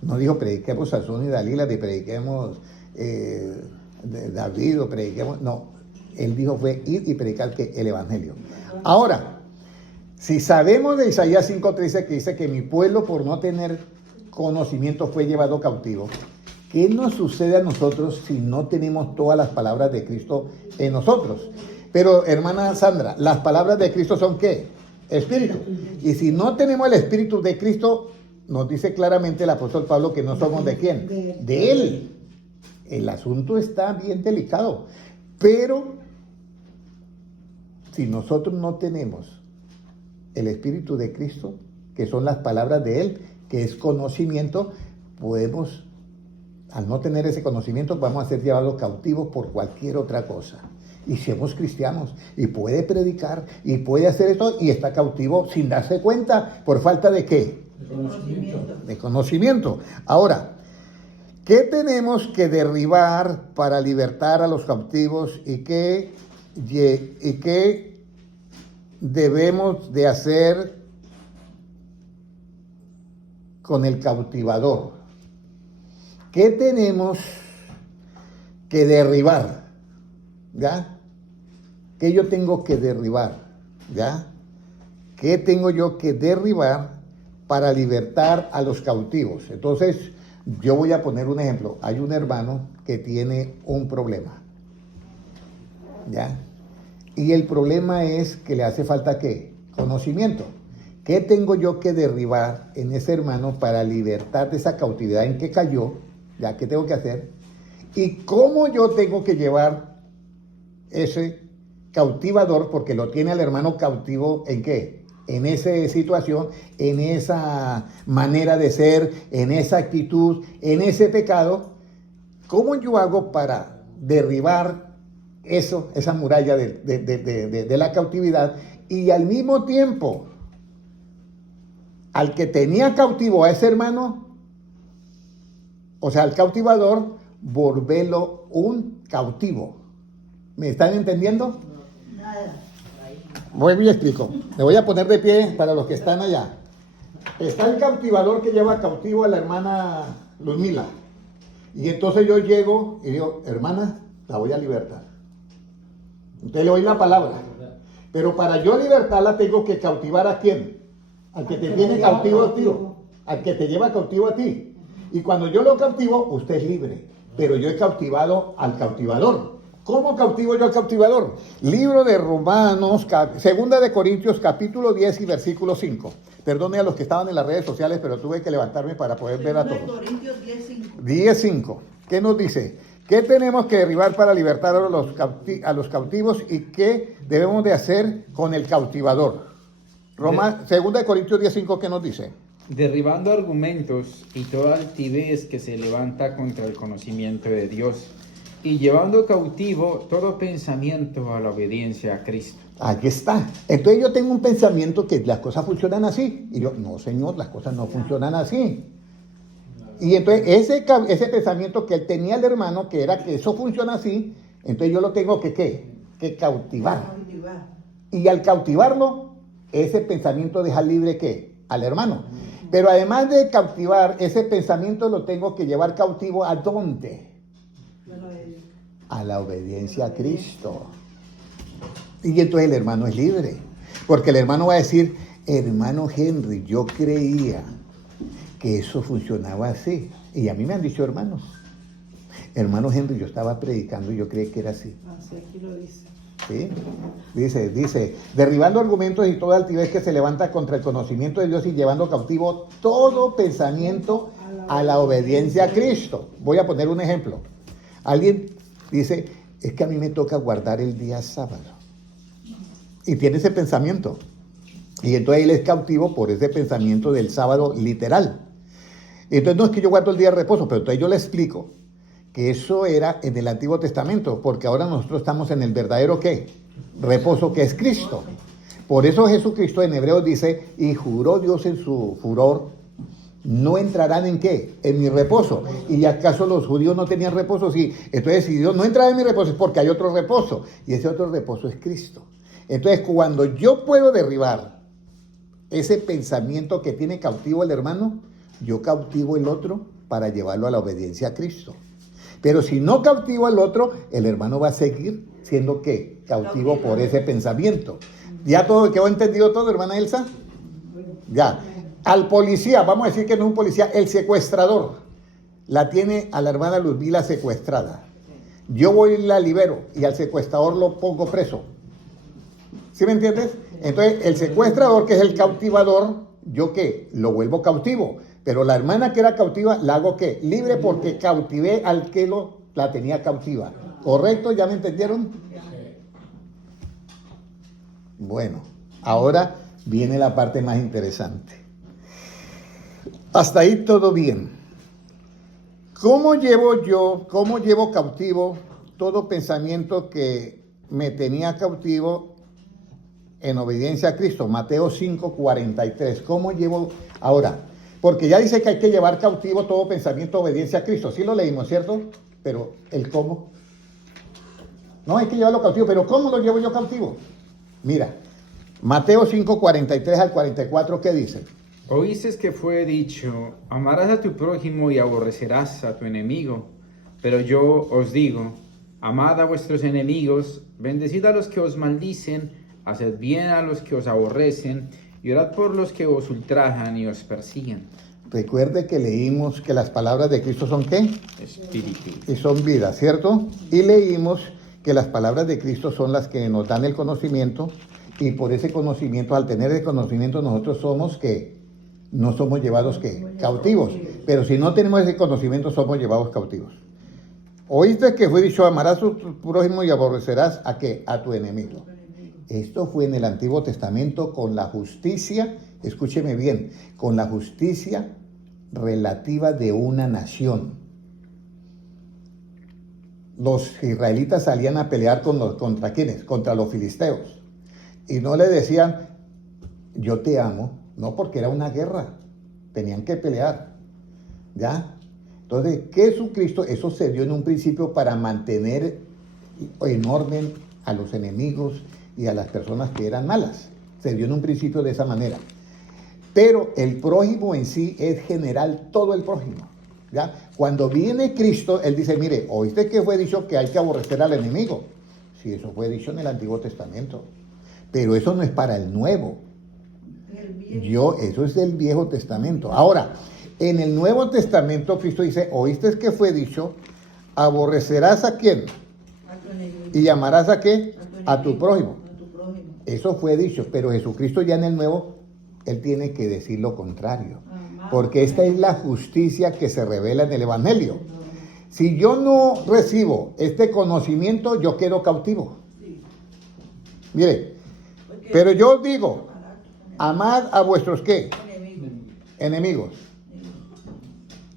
No dijo prediquemos Sansón y Dalila, ni prediquemos de David o prediquemos, no. Él dijo fue id y predicad ¿qué? El Evangelio. Ahora, si sabemos de Isaías 5:13 que dice que mi pueblo por no tener conocimiento fue llevado cautivo, ¿qué nos sucede a nosotros si no tenemos todas las palabras de Cristo en nosotros? Pero, hermana Sandra, las palabras de Cristo son ¿qué? Espíritu. Y si no tenemos el Espíritu de Cristo, nos dice claramente el apóstol Pablo que no somos ¿de quién? De Él. El asunto está bien delicado. Pero, si nosotros no tenemos el Espíritu de Cristo, que son las palabras de Él, que es conocimiento, podemos, al no tener ese conocimiento, vamos a ser llevados cautivos por cualquier otra cosa. Y somos cristianos, y puede predicar, y puede hacer esto, y está cautivo sin darse cuenta, por falta de ¿qué? De conocimiento. Ahora, ¿qué tenemos que derribar para libertar a los cautivos y qué debemos de hacer con el cautivador? ¿Qué tenemos que derribar? ¿Ya? ¿Qué yo tengo que derribar? ¿Ya? ¿Qué tengo yo que derribar para libertar a los cautivos? Entonces, yo voy a poner un ejemplo. Hay un hermano que tiene un problema. ¿Ya? Y el problema es que le hace falta ¿qué? Conocimiento. ¿Qué tengo yo que derribar en ese hermano para libertar de esa cautividad en que cayó? ¿Ya? ¿Qué tengo que hacer? ¿Y cómo yo tengo que llevar ese cautivador? Porque lo tiene al hermano cautivo ¿en qué? En esa situación, en esa manera de ser, en esa actitud, en ese pecado. ¿Cómo yo hago para derribar eso, esa muralla de la cautividad? Y al mismo tiempo, al que tenía cautivo a ese hermano, o sea, al cautivador, volverlo un cautivo. ¿Me están entendiendo? Nada. Vuelvo y explico. Me voy a poner de pie para los que están allá. Está el cautivador que lleva cautivo a la hermana Luzmila. Y entonces yo llego y digo, hermana, la voy a libertar. Entonces le doy la palabra. Pero para yo libertarla tengo que cautivar ¿a quién? Al que te tiene cautivo a ti. Al que te lleva cautivo a ti. Y cuando yo lo cautivo, usted es libre. Pero yo he cautivado al cautivador. ¿Cómo cautivo yo al cautivador? Libro de Romanos, segunda de Corintios, capítulo 10 y versículo 5. Perdone a los que estaban en las redes sociales, pero tuve que levantarme para poder ver a todos. Corintios 10:5. 10:5. ¿Qué nos dice? ¿Qué tenemos que derribar para libertar a los cautivos y qué debemos de hacer con el cautivador? Segunda de Corintios 10:5, ¿qué nos dice? Derribando argumentos y toda altivez que se levanta contra el conocimiento de Dios, y llevando cautivo todo pensamiento a la obediencia a Cristo. Aquí está. Entonces yo tengo un pensamiento que las cosas funcionan así. Y yo, no señor, las cosas no funcionan así. Y entonces ese pensamiento que él tenía el hermano, que era que eso funciona así, entonces yo lo tengo que ¿qué? Que cautivar. Y al cautivarlo, ese pensamiento deja libre ¿qué? Al hermano. Pero además de cautivar, ese pensamiento lo tengo que llevar cautivo ¿a dónde? A la obediencia a Cristo. Y entonces el hermano es libre. Porque el hermano va a decir, hermano Henry, yo creía que eso funcionaba así. Y a mí me han dicho hermanos. Hermano Henry, yo estaba predicando y yo creí que era así. Así aquí lo dice. ¿Sí? Dice, derribando argumentos y toda altivez que se levanta contra el conocimiento de Dios y llevando cautivo todo pensamiento a la obediencia a Cristo. Voy a poner un ejemplo. Alguien dice, es que a mí me toca guardar el día sábado. Y tiene ese pensamiento. Y entonces él es cautivo por ese pensamiento del sábado literal. Entonces no es que yo guardo el día de reposo, pero entonces yo le explico que eso era en el Antiguo Testamento, porque ahora nosotros estamos en el verdadero ¿qué? Reposo, que es Cristo. Por eso Jesucristo en Hebreos dice, y juró Dios en su furor, no entrarán en ¿qué? En mi reposo. ¿Y acaso los judíos no tenían reposo? Sí. Entonces si Dios no entra en mi reposo es porque hay otro reposo, y ese otro reposo es Cristo. Entonces cuando yo puedo derribar ese pensamiento que tiene cautivo el hermano, yo cautivo el otro para llevarlo a la obediencia a Cristo. Pero si no cautivo al otro, el hermano va a seguir siendo ¿qué? Cautivo por ese pensamiento. ¿Ya todo quedó entendido todo, hermana Elsa? Ya. Al policía, vamos a decir que no es un policía, el secuestrador, la tiene a la hermana Luzbila secuestrada. Yo voy y la libero y al secuestrador lo pongo preso. ¿Sí me entiendes? Entonces, el secuestrador, que es el cautivador, ¿yo qué? Lo vuelvo cautivo. Pero la hermana que era cautiva, la hago ¿qué? Libre porque cautivé al que la tenía cautiva. ¿Correcto? ¿Ya me entendieron? Bueno, ahora viene la parte más interesante. Hasta ahí todo bien. ¿Cómo llevo cautivo todo pensamiento que me tenía cautivo en obediencia a Cristo? Mateo 5:43. ¿Cómo llevo ahora? Porque ya dice que hay que llevar cautivo todo pensamiento de obediencia a Cristo. Sí lo leímos, ¿cierto? Pero ¿el cómo? No, hay que llevarlo cautivo. ¿Pero cómo lo llevo yo cautivo? Mira, Mateo 5:43 al 44, ¿qué dice? Oíste que fue dicho, amarás a tu prójimo y aborrecerás a tu enemigo. Pero yo os digo, amad a vuestros enemigos, bendecid a los que os maldicen, haced bien a los que os aborrecen, y orad por los que os ultrajan y os persiguen. Recuerde que leímos que las palabras de Cristo son ¿qué? Espíritu. Y son vida, ¿cierto? Y leímos que las palabras de Cristo son las que nos dan el conocimiento, y por ese conocimiento, al tener el conocimiento, nosotros somos ¿qué? No somos llevados ¿qué? Cautivos. Pero si no tenemos ese conocimiento, somos llevados cautivos. Oíste que fue dicho, amarás a tu prójimo y aborrecerás ¿a qué? A tu enemigo. Esto fue en el Antiguo Testamento con la justicia, escúcheme bien, con la justicia relativa de una nación. Los israelitas salían a pelear ¿contra quiénes? Contra los filisteos. Y no le decían, yo te amo, no, porque era una guerra, tenían que pelear, ¿ya? Entonces, Jesucristo, eso se dio en un principio para mantener en orden a los enemigos y a las personas que eran malas. Se dio en un principio de esa manera. Pero el prójimo en sí es general, todo el prójimo, ¿ya? Cuando viene Cristo, Él dice, mire, ¿oíste que fue dicho que hay que aborrecer al enemigo? Sí, eso fue dicho en el Antiguo Testamento. Pero eso no es para el Nuevo. Eso es del Viejo Testamento. Ahora, en el Nuevo Testamento, Cristo dice, ¿oíste que fue dicho? ¿Aborrecerás a quién? ¿Y llamarás a qué? A tu prójimo. Eso fue dicho, pero Jesucristo ya en el Nuevo, Él tiene que decir lo contrario. Porque esta es la justicia que se revela en el Evangelio. Si yo no recibo este conocimiento, yo quedo cautivo. Mire, pero yo digo, amad a vuestros ¿qué? Enemigos.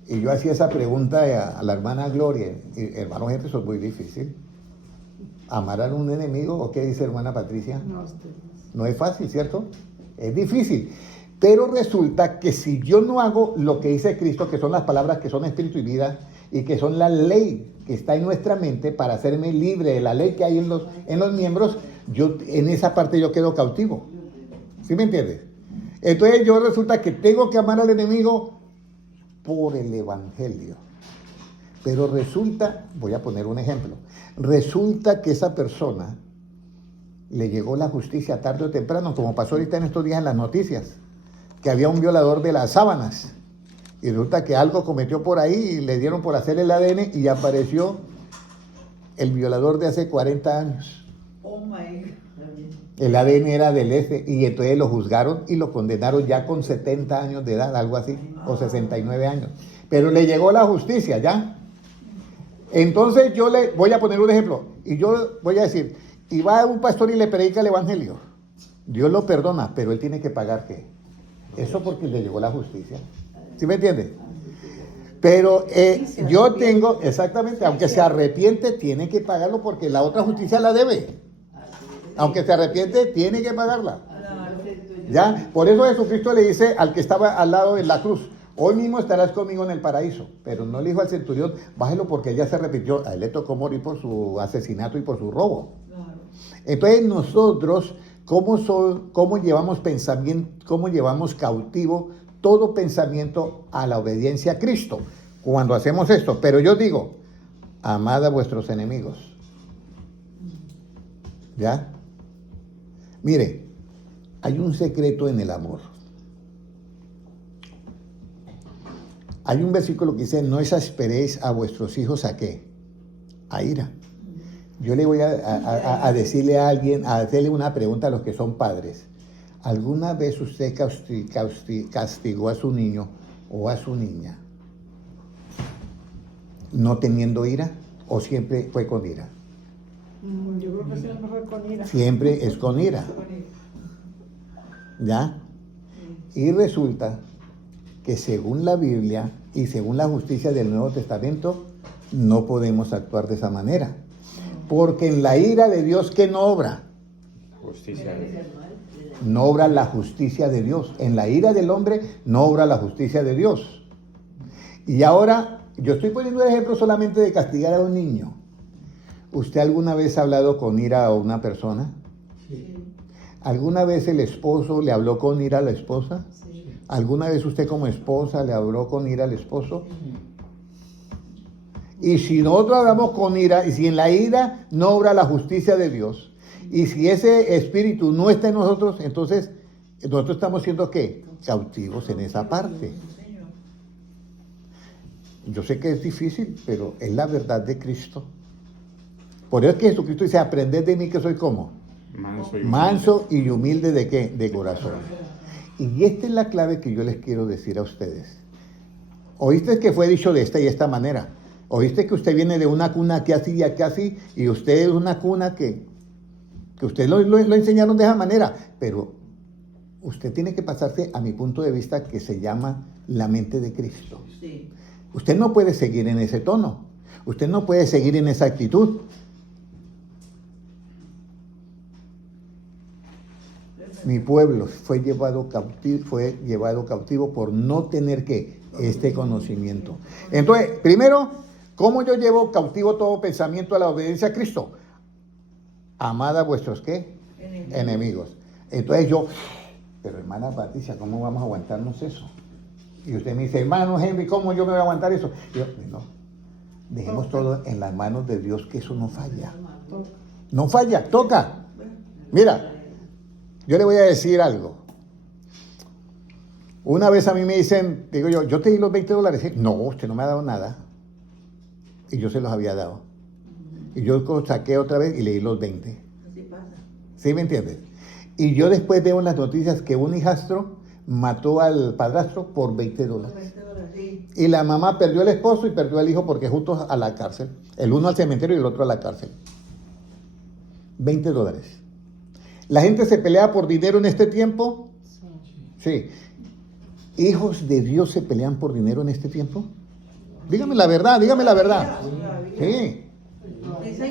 Y yo hacía esa pregunta a la hermana Gloria. Y, hermano, gente, eso es muy difícil. ¿Amar a un enemigo? ¿O qué dice hermana Patricia? No es fácil, ¿cierto? Es difícil. Pero resulta que si yo no hago lo que dice Cristo, que son las palabras que son espíritu y vida, y que son la ley que está en nuestra mente para hacerme libre de la ley que hay en los miembros, yo en esa parte yo quedo cautivo. ¿Sí me entiendes? Entonces yo resulta que tengo que amar al enemigo por el Evangelio. Pero resulta, voy a poner un ejemplo, resulta que esa persona le llegó la justicia tarde o temprano, como pasó ahorita en estos días en las noticias, que había un violador de las sábanas. Y resulta que algo cometió por ahí y le dieron por hacer el ADN y apareció el violador de hace 40 años. Oh my God. El ADN era del y entonces lo juzgaron y lo condenaron ya con 70 años de edad, algo así, o 69 años. pero le llegó la justicia, ¿ya? Entonces yo le voy a poner un ejemplo, y yo voy a decir, y va un pastor y le predica el evangelio. Dios lo perdona, pero él tiene que pagar ¿qué? Eso porque le llegó la justicia. ¿Sí me entiende? Pero yo tengo, exactamente, aunque se arrepiente, tiene que pagarlo porque la otra justicia la debe. Aunque se arrepiente, tiene que pagarla. ¿Ya? Por eso Jesucristo le dice al que estaba al lado de la cruz, hoy mismo estarás conmigo en el paraíso. Pero no le dijo al centurión, bájelo porque ella se arrepintió. A él le tocó morir por su asesinato y por su robo. Entonces nosotros, ¿cómo llevamos pensamiento, cómo llevamos cautivo todo pensamiento a la obediencia a Cristo? Cuando hacemos esto. Pero yo digo, amad a vuestros enemigos. ¿Ya? Mire, hay un secreto en el amor. Hay un versículo que dice, no exasperéis a vuestros hijos ¿a qué? A ira. Yo le voy a decirle a alguien, a hacerle una pregunta a los que son padres. ¿Alguna vez usted castigó a su niño o a su niña no teniendo ira o siempre fue con ira? Yo creo que siempre fue con ira. Siempre es con ira. ¿Ya? Y resulta que según la Biblia y según la justicia del Nuevo Testamento, no podemos actuar de esa manera. Porque en la ira de Dios, ¿qué no obra? Justicia. No obra la justicia de Dios. En la ira del hombre no obra la justicia de Dios. Y ahora, yo estoy poniendo el ejemplo solamente de castigar a un niño. ¿Usted alguna vez ha hablado con ira a una persona? Sí. ¿Alguna vez el esposo le habló con ira a la esposa? Sí. ¿Alguna vez usted como esposa le habló con ira al esposo? Y si nosotros hablamos con ira, y si en la ira no obra la justicia de Dios, y si ese espíritu no está en nosotros, entonces nosotros estamos siendo ¿qué? Cautivos en esa parte. Yo sé que es difícil, pero es la verdad de Cristo. Por eso es que Jesucristo dice, aprended de mí que soy como manso y humilde ¿de qué? De corazón. Y esta es la clave que yo les quiero decir a ustedes. Oíste que fue dicho de esta y esta manera. Oíste que usted viene de una cuna que así y que así, y usted es una cuna que usted lo enseñaron de esa manera, pero usted tiene que pasarse a mi punto de vista que se llama la mente de Cristo. Sí. Usted no puede seguir en ese tono, usted no puede seguir en esa actitud. Mi pueblo fue llevado cautivo por no tener ¿qué? Este conocimiento. Entonces, primero, ¿cómo yo llevo cautivo todo pensamiento a la obediencia a Cristo? Amad a vuestros ¿qué? Enemigos. Entonces yo, pero hermana Patricia, ¿cómo vamos a aguantarnos eso? Y usted me dice, hermano Henry, ¿cómo yo me voy a aguantar eso? Y yo, no, dejemos todo en las manos de Dios, que eso no falla. No falla, toca. Mira, yo le voy a decir algo. Una vez a mí me dicen, digo yo te di los $20. No, usted no me ha dado nada. Y yo se los había dado. Y yo saqué otra vez y le di los 20. Así pasa. ¿Sí me entiendes? Y yo después veo en las noticias que un hijastro mató al padrastro por $20. Sí. Y la mamá perdió al esposo y perdió al hijo porque juntos a la cárcel. El uno al cementerio y el otro a la cárcel. $20. ¿La gente se pelea por dinero en este tiempo? Sí. ¿Hijos de Dios se pelean por dinero en este tiempo? Dígame la verdad, dígame la verdad. Sí.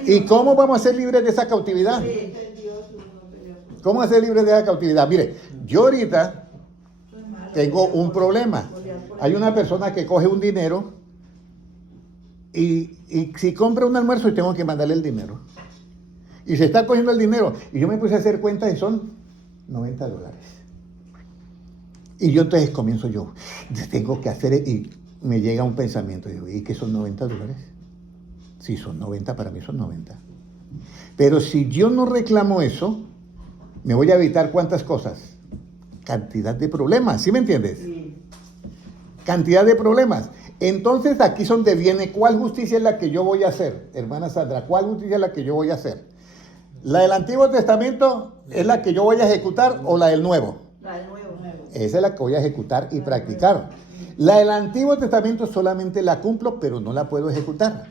¿Y cómo vamos a ser libres de esa cautividad? ¿Cómo a ser libres de esa cautividad? Mire, yo ahorita tengo un problema. Hay una persona que coge un dinero y si compra un almuerzo y tengo que mandarle el dinero. Y se está cogiendo el dinero. Y yo me puse a hacer cuenta y son $90. Y yo entonces comienzo yo, tengo que hacer, y me llega un pensamiento, digo, ¿y qué son $90? Si son 90, para mí son 90. Pero si yo no reclamo eso, me voy a evitar ¿cuántas cosas? Cantidad de problemas, ¿sí me entiendes? Sí. Cantidad de problemas. Entonces aquí es donde viene, ¿cuál justicia es la que yo voy a hacer? Hermana Sandra, ¿cuál justicia es la que yo voy a hacer? ¿La del Antiguo Testamento es la que yo voy a ejecutar o la del Nuevo? La del nuevo. Esa es la que voy a ejecutar y practicar. La del Antiguo Testamento solamente la cumplo, pero no la puedo ejecutar.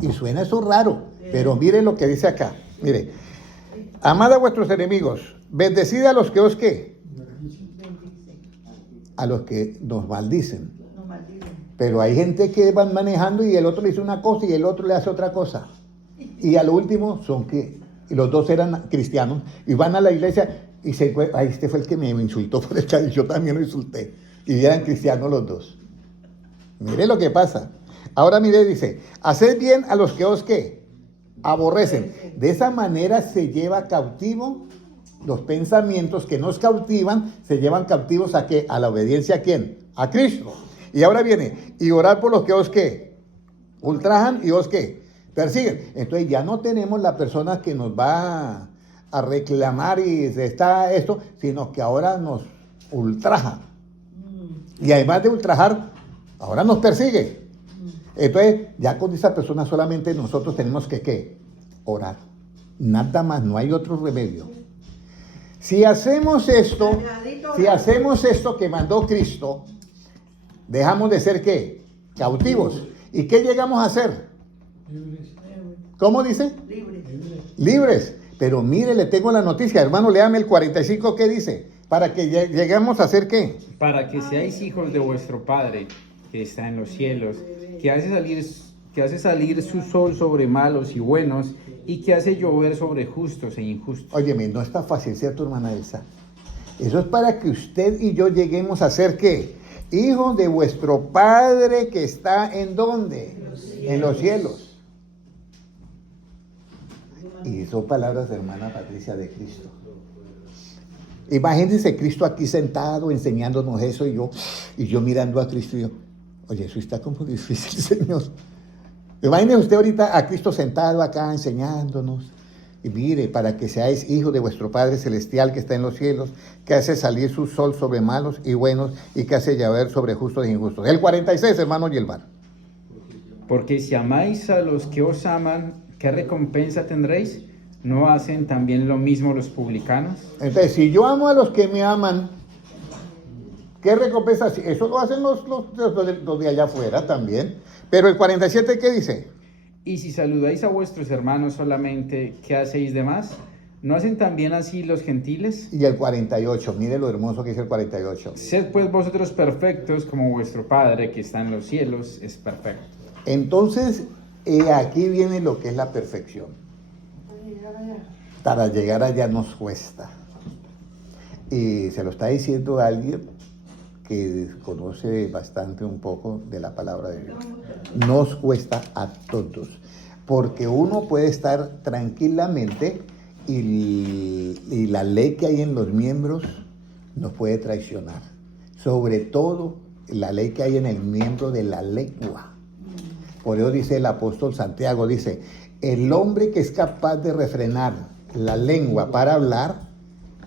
Y suena eso raro, pero mire lo que dice acá. Mire, amad a vuestros enemigos, bendecid a los que os ¿qué? A los que nos maldicen. No maldicen. Pero hay gente que van manejando y el otro le dice una cosa y el otro le hace otra cosa. Y al último son que, y los dos eran cristianos, y van a la iglesia y se encuentran, ay, este fue el que me insultó por el chat, yo también lo insulté. Y eran cristianos los dos. Mire lo que pasa. Ahora mire, dice, haced bien a los que os ¿qué? Aborrecen. De esa manera se lleva cautivo los pensamientos que nos cautivan, se llevan cautivos ¿a qué? A la obediencia ¿a quién? A Cristo. Y ahora viene, y orar por los que os ¿qué? Ultrajan y os ¿qué? Persiguen. Entonces ya no tenemos la persona que nos va a reclamar y se está esto, sino que ahora nos ultraja. Y además de ultrajar, ahora nos persigue. Entonces, ya con esa persona solamente nosotros tenemos que ¿qué? Orar. Nada más, no hay otro remedio. Si hacemos esto que mandó Cristo, dejamos de ser ¿qué? Cautivos. ¿Y qué llegamos a hacer? ¿Cómo dice? Libres. Pero mire, le tengo la noticia, hermano, léame el 45, ¿qué dice? Para que lleguemos a hacer ¿qué? Para que seáis hijos de vuestro Padre, que está en los cielos, que hace salir su sol sobre malos y buenos, y que hace llover sobre justos e injustos. Óyeme, no está fácil, ¿cierto, hermana Elsa? Eso es para que usted y yo lleguemos a ser ¿qué? Hijos de vuestro Padre que está ¿en dónde? En los cielos. Y son palabras de hermana Patricia de Cristo. Imagínense Cristo aquí sentado enseñándonos eso y yo mirando a Cristo y yo, oye, eso está como difícil, Señor. Imagínense usted ahorita a Cristo sentado acá enseñándonos. Y mire, para que seáis hijos de vuestro Padre Celestial que está en los cielos, que hace salir su sol sobre malos y buenos y que hace llover sobre justos e injustos. El 46, hermano Yelvar. Porque si amáis a los que os aman, ¿qué recompensa tendréis? ¿No hacen también lo mismo los publicanos? Entonces, si yo amo a los que me aman, ¿qué recompensa? Eso lo hacen los de allá afuera también. Pero el 47, ¿qué dice? Y si saludáis a vuestros hermanos solamente, ¿qué hacéis de más? ¿No hacen también así los gentiles? Y el 48, mire lo hermoso que dice el 48. Sed pues vosotros perfectos como vuestro Padre que está en los cielos es perfecto. Entonces, aquí viene lo que es la perfección. Para llegar allá nos cuesta. Y se lo está diciendo alguien que conoce bastante un poco de la palabra de Dios. Nos cuesta a todos. Porque uno puede estar tranquilamente y la ley que hay en los miembros nos puede traicionar. Sobre todo la ley que hay en el miembro de la lengua. Por eso dice el apóstol Santiago, dice, el hombre que es capaz de refrenar la lengua para hablar,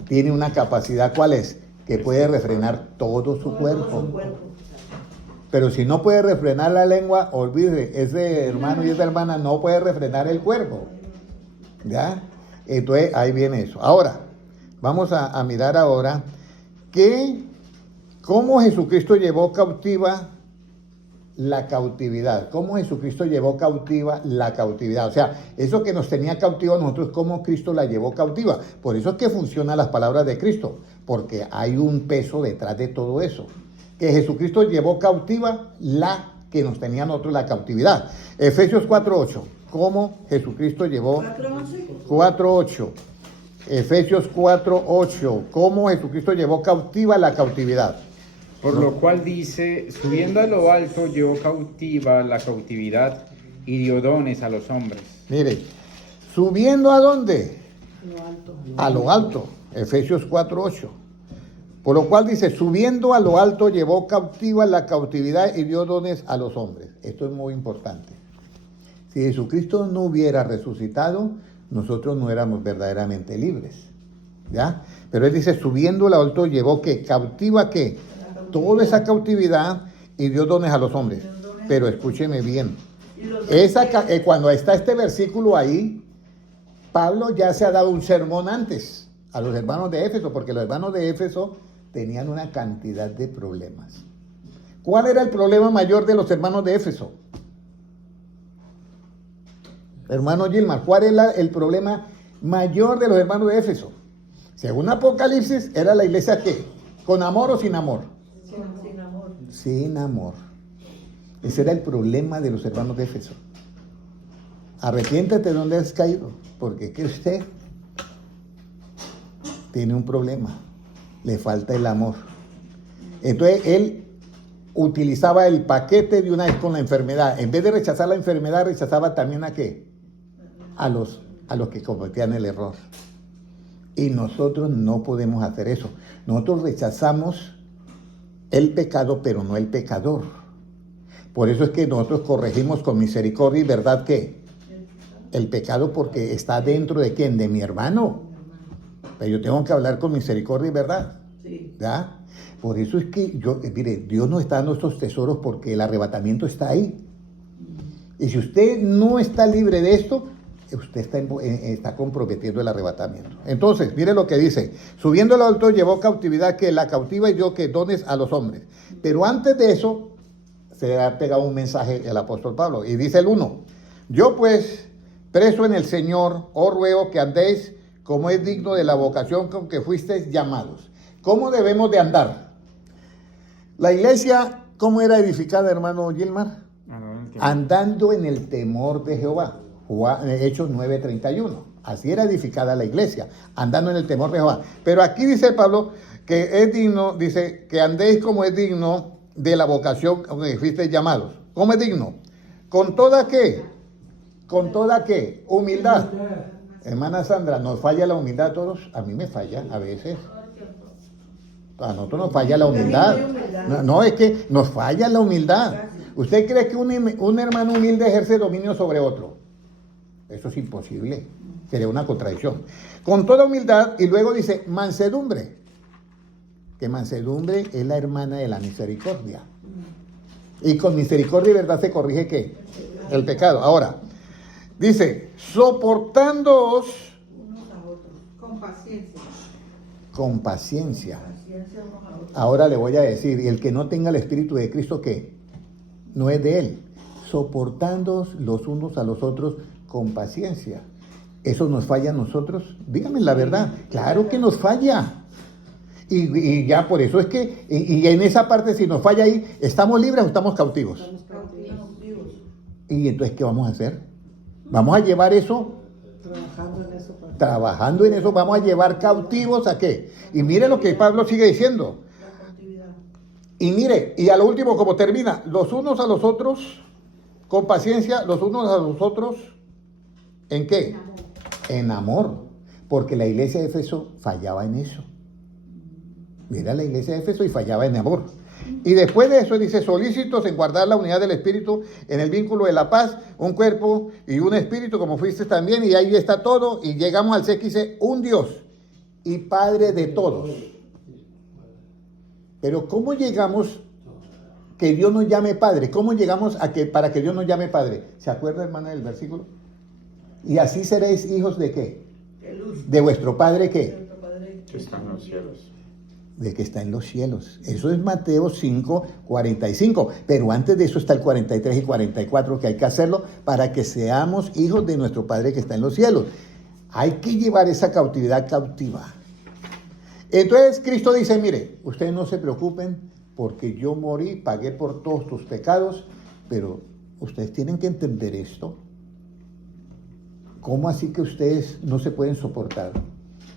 tiene una capacidad, ¿cuál es? Que puede refrenar todo su cuerpo. Pero si no puede refrenar la lengua, olvide, ese hermano y esa hermana no puede refrenar el cuerpo. ¿Ya? Entonces, ahí viene eso. Ahora, vamos a mirar ahora cómo Jesucristo llevó cautiva la cautividad. Cómo Jesucristo llevó cautiva la cautividad. O sea, eso que nos tenía cautivo a nosotros, cómo Cristo la llevó cautiva. Por eso es que funcionan las palabras de Cristo, porque hay un peso detrás de todo eso. Que Jesucristo llevó cautiva la que nos tenía a nosotros la cautividad. Efesios 4:8. ¿Cómo Jesucristo llevó? 4:8. Efesios 4:8. ¿Cómo Jesucristo llevó cautiva la cautividad? Por lo cual dice, subiendo a lo alto llevó cautiva la cautividad y dio dones a los hombres. Mire, subiendo ¿a dónde? A lo alto. Efesios 4:8. Por lo cual dice, subiendo a lo alto llevó cautiva la cautividad y dio dones a los hombres. Esto es muy importante. Si Jesucristo no hubiera resucitado, nosotros no éramos verdaderamente libres. ¿Ya? Pero él dice, subiendo a lo alto llevó ¿qué? Cautiva ¿qué? Toda esa cautividad y dio dones a los hombres. Pero escúcheme bien. Cuando está este versículo ahí, Pablo ya se ha dado un sermón antes a los hermanos de Éfeso, porque los hermanos de Éfeso tenían una cantidad de problemas. ¿Cuál era el problema mayor de los hermanos de Éfeso? Hermano Gilmar, ¿cuál era el problema mayor de los hermanos de Éfeso? Según Apocalipsis, ¿era la iglesia qué? ¿Con amor o sin amor? Sin amor. Sin amor. Ese era el problema de los hermanos de Éfeso. Arrepiéntate de donde has caído, porque es que usted tiene un problema, le falta el amor. Entonces él utilizaba el paquete de una vez con la enfermedad. En vez de rechazar la enfermedad, rechazaba también ¿a qué? A los que cometían el error. Y nosotros no podemos hacer eso. Nosotros rechazamos el pecado, pero no el pecador. Por eso es que nosotros corregimos con misericordia y verdad ¿qué? El pecado, porque está dentro de ¿quién? De mi hermano. Pero yo tengo que hablar con misericordia y verdad. Sí. ¿Ya? Por eso es que mire, Dios nos está dando estos tesoros porque el arrebatamiento está ahí. Y si usted no está libre de esto, usted está comprometiendo el arrebatamiento. Entonces, mire lo que dice. Subiendo al alto llevó cautividad, que la cautiva y dio que dones a los hombres. Pero antes de eso, se ha pegado un mensaje el apóstol Pablo. Y dice el 1. Yo pues, preso en el Señor, os ruego que andéis como es digno de la vocación con que fuisteis llamados. ¿Cómo debemos de andar? La iglesia, ¿cómo era edificada, hermano Gilmar? Andando en el temor de Jehová. Hechos 9:31. Así era edificada la iglesia, andando en el temor de Jehová. Pero aquí dice Pablo que es digno, dice que andéis como es digno de la vocación con que fuisteis llamados. ¿Cómo es digno? ¿Con toda qué? ¿Con toda qué? Humildad. Hermana Sandra, ¿nos falla la humildad a todos? A mí me falla a veces. A nosotros nos falla la humildad. No, es que nos falla la humildad. ¿Usted cree que un hermano humilde ejerce dominio sobre otro? Eso es imposible. Sería una contradicción. Con toda humildad, y luego dice mansedumbre. Que mansedumbre es la hermana de la misericordia. Y con misericordia y verdad se corrige ¿qué? El pecado. Ahora, dice, soportándoos Unos a otros. Con paciencia. con paciencia. Paciencia unos a otros. Ahora le voy a decir, y el que no tenga el Espíritu de Cristo, ¿qué? No es de él. Soportándoos los unos a los otros con paciencia. ¿Eso nos falla a nosotros? Dígame la verdad. Claro que nos falla. Y ya por eso es que, y en esa parte, si nos falla ahí, ¿estamos libres o estamos cautivos? Estamos cautivos. Y entonces, ¿qué vamos a hacer? Vamos a llevar eso, Trabajando en eso. trabajando en eso, vamos a llevar cautivos ¿a qué? Y mire lo que Pablo sigue diciendo. La cautividad. Y mire, y a lo último, como termina, los unos a los otros, con paciencia, los unos a los otros, ¿en qué? En amor. Porque la iglesia de Éfeso fallaba en eso. Mira la iglesia de Éfeso y fallaba en amor. Y después de eso dice, solícitos en guardar la unidad del Espíritu en el vínculo de la paz, un cuerpo y un espíritu, como fuiste también, y ahí está todo, y llegamos al C que dice, un Dios y Padre de todos. Pero ¿cómo llegamos que Dios nos llame Padre? ¿Cómo llegamos a que para que Dios nos llame Padre? ¿Se acuerda, hermana, del versículo? Y así seréis hijos de ¿qué? De luz. De vuestro Padre ¿qué? Nuestro Padre. Que está en los cielos. De que está en los cielos. Eso es Mateo 5:45. Pero antes de eso está el 43 y 44, que hay que hacerlo para que seamos hijos de nuestro Padre que está en los cielos. Hay que llevar esa cautividad cautiva. Entonces Cristo dice, mire, ustedes no se preocupen porque yo morí, pagué por todos tus pecados, pero ustedes tienen que entender esto. ¿Cómo así que ustedes no se pueden soportar?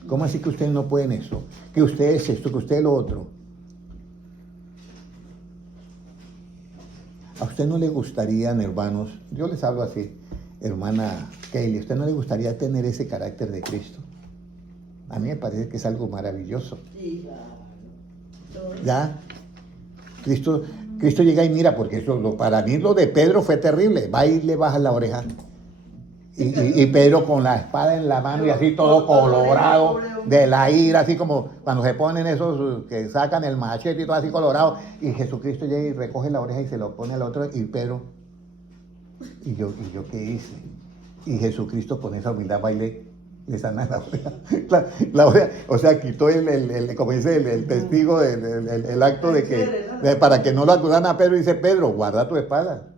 ¿Cómo así que ustedes no pueden eso? Que ustedes esto, que ustedes lo otro. ¿A usted no le gustarían, hermanos? Yo les hablo así, hermana Kelly, ¿a usted no le gustaría tener ese carácter de Cristo? A mí me parece que es algo maravilloso. Sí. ¿Ya? Cristo llega y mira, porque eso, para mí lo de Pedro fue terrible. Va y le baja la oreja. Y Pedro con la espada en la mano y así todo colorado de la ira, así como cuando se ponen esos que sacan el machete y todo así colorado. Y Jesucristo llega y recoge la oreja y se lo pone al otro. Y Pedro, ¿y yo qué hice? Y Jesucristo con esa humildad va y le sana la oreja. La oreja, o sea, quitó como dice el testigo, el acto de que Para que no lo acudan a Pedro, dice Pedro, guarda tu espada.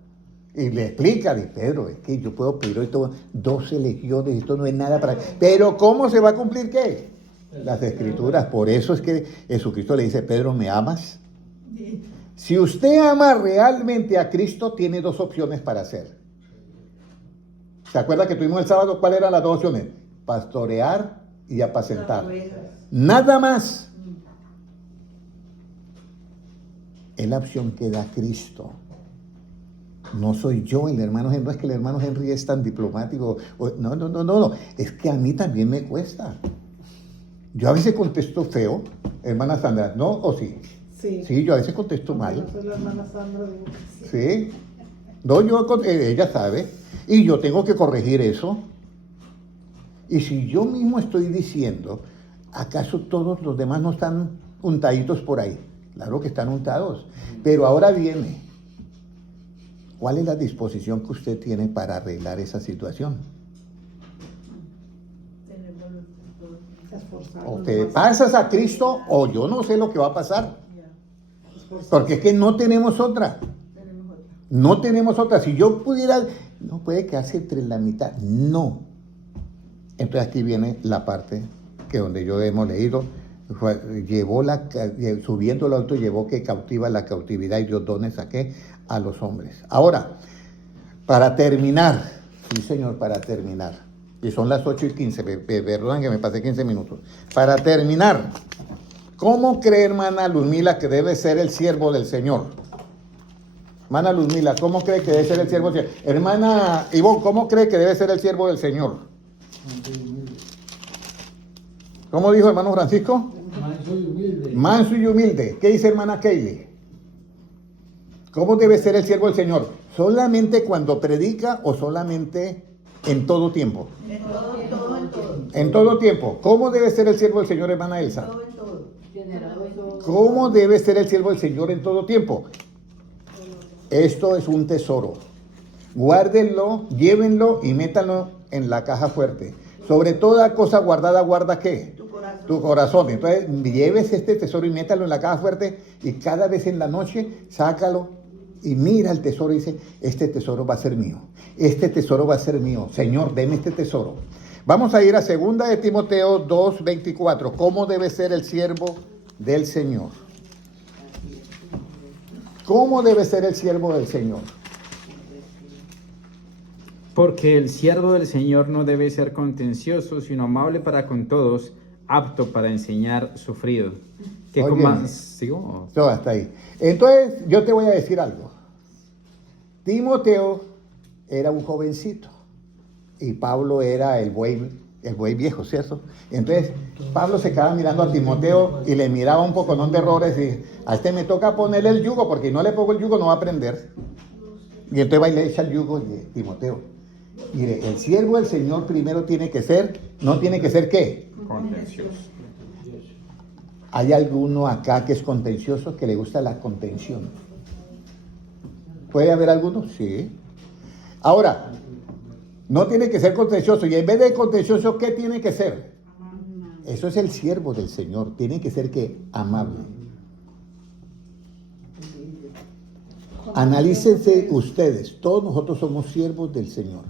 Y le explica, dice Pedro, es que yo puedo pedir esto 12 legiones, esto no es nada para... Pero ¿cómo se va a cumplir qué? Las escrituras. Por eso es que Jesucristo le dice, Pedro, ¿me amas? Si usted ama realmente a Cristo, tiene dos opciones para hacer. ¿Se acuerda que tuvimos el sábado? ¿Cuáles eran las dos opciones? Pastorear y apacentar. Nada más. Es la opción que da Cristo. No soy yo el hermano Henry. No es que el hermano Henry es tan diplomático. No. Es que a mí también me cuesta. Yo a veces contesto feo, hermana Sandra. ¿No o sí? Sí, yo a veces contesto mal. Yo soy la hermana Sandra. Sí. No, ella sabe. Y yo tengo que corregir eso. Y si yo mismo estoy diciendo, ¿acaso todos los demás no están untaditos por ahí? Claro que están untados. Pero ahora viene, ¿cuál es la disposición que usted tiene para arreglar esa situación? O te pasas a Cristo o yo no sé lo que va a pasar. Porque es que no tenemos otra. No tenemos otra. Si yo pudiera, no puede quedarse entre la mitad. No. Entonces aquí viene la parte que donde yo hemos leído, subiendo lo alto, llevó que cautiva la cautividad y dio dones a qué, a los hombres. Ahora, para terminar, sí señor, para terminar, y son las 8:15, perdón que me pasé 15 minutos, para terminar, ¿cómo cree hermana Luzmila que debe ser el siervo del Señor? Hermana Luzmila, ¿cómo cree que debe ser el siervo del Señor? Hermana Ivonne, ¿cómo cree que debe ser el siervo del Señor? ¿Cómo dijo hermano Francisco? Manso y humilde. Manso y humilde. ¿Qué dice hermana Kaylee? ¿Cómo debe ser el siervo del Señor? ¿Solamente cuando predica o solamente en todo tiempo? En todo. En todo tiempo. ¿Cómo debe ser el siervo del Señor, hermana Elsa? En todo. ¿Cómo debe ser el siervo del Señor en todo tiempo? Esto es un tesoro. Guárdenlo, llévenlo y métanlo en la caja fuerte. Sobre toda cosa guardada, guarda ¿qué? Tu corazón. Entonces, lleves este tesoro y métalo en la caja fuerte y cada vez en la noche sácalo y mira el tesoro y dice, este tesoro va a ser mío. Este tesoro va a ser mío. Señor, deme este tesoro. Vamos a ir a 2 de Timoteo 2:24. ¿Cómo debe ser el siervo del Señor? ¿Cómo debe ser el siervo del Señor? Porque el siervo del Señor no debe ser contencioso, sino amable para con todos, apto para enseñar, sufrido. Que con Óyeme. más... ¿Sigo? Todo hasta ahí. Entonces, yo te voy a decir algo. Timoteo era un jovencito y Pablo era el buey viejo, ¿cierto? Entonces, Pablo se quedaba mirando a Timoteo y le miraba un poco de errores y a este me toca ponerle el yugo porque si no le pongo el yugo no va a aprender. Y entonces va y le echa el yugo y Timoteo. Mire, el siervo del Señor primero tiene que ser, ¿no tiene que ser qué? Contencioso. ¿Hay alguno acá que es contencioso, que le gusta la contención? ¿Puede haber alguno? Sí. Ahora, no tiene que ser contencioso. Y en vez de contencioso, ¿qué tiene que ser? Eso es el siervo del Señor. Tiene que ser ¿qué? Amable. Analícense ustedes. Todos nosotros somos siervos del Señor.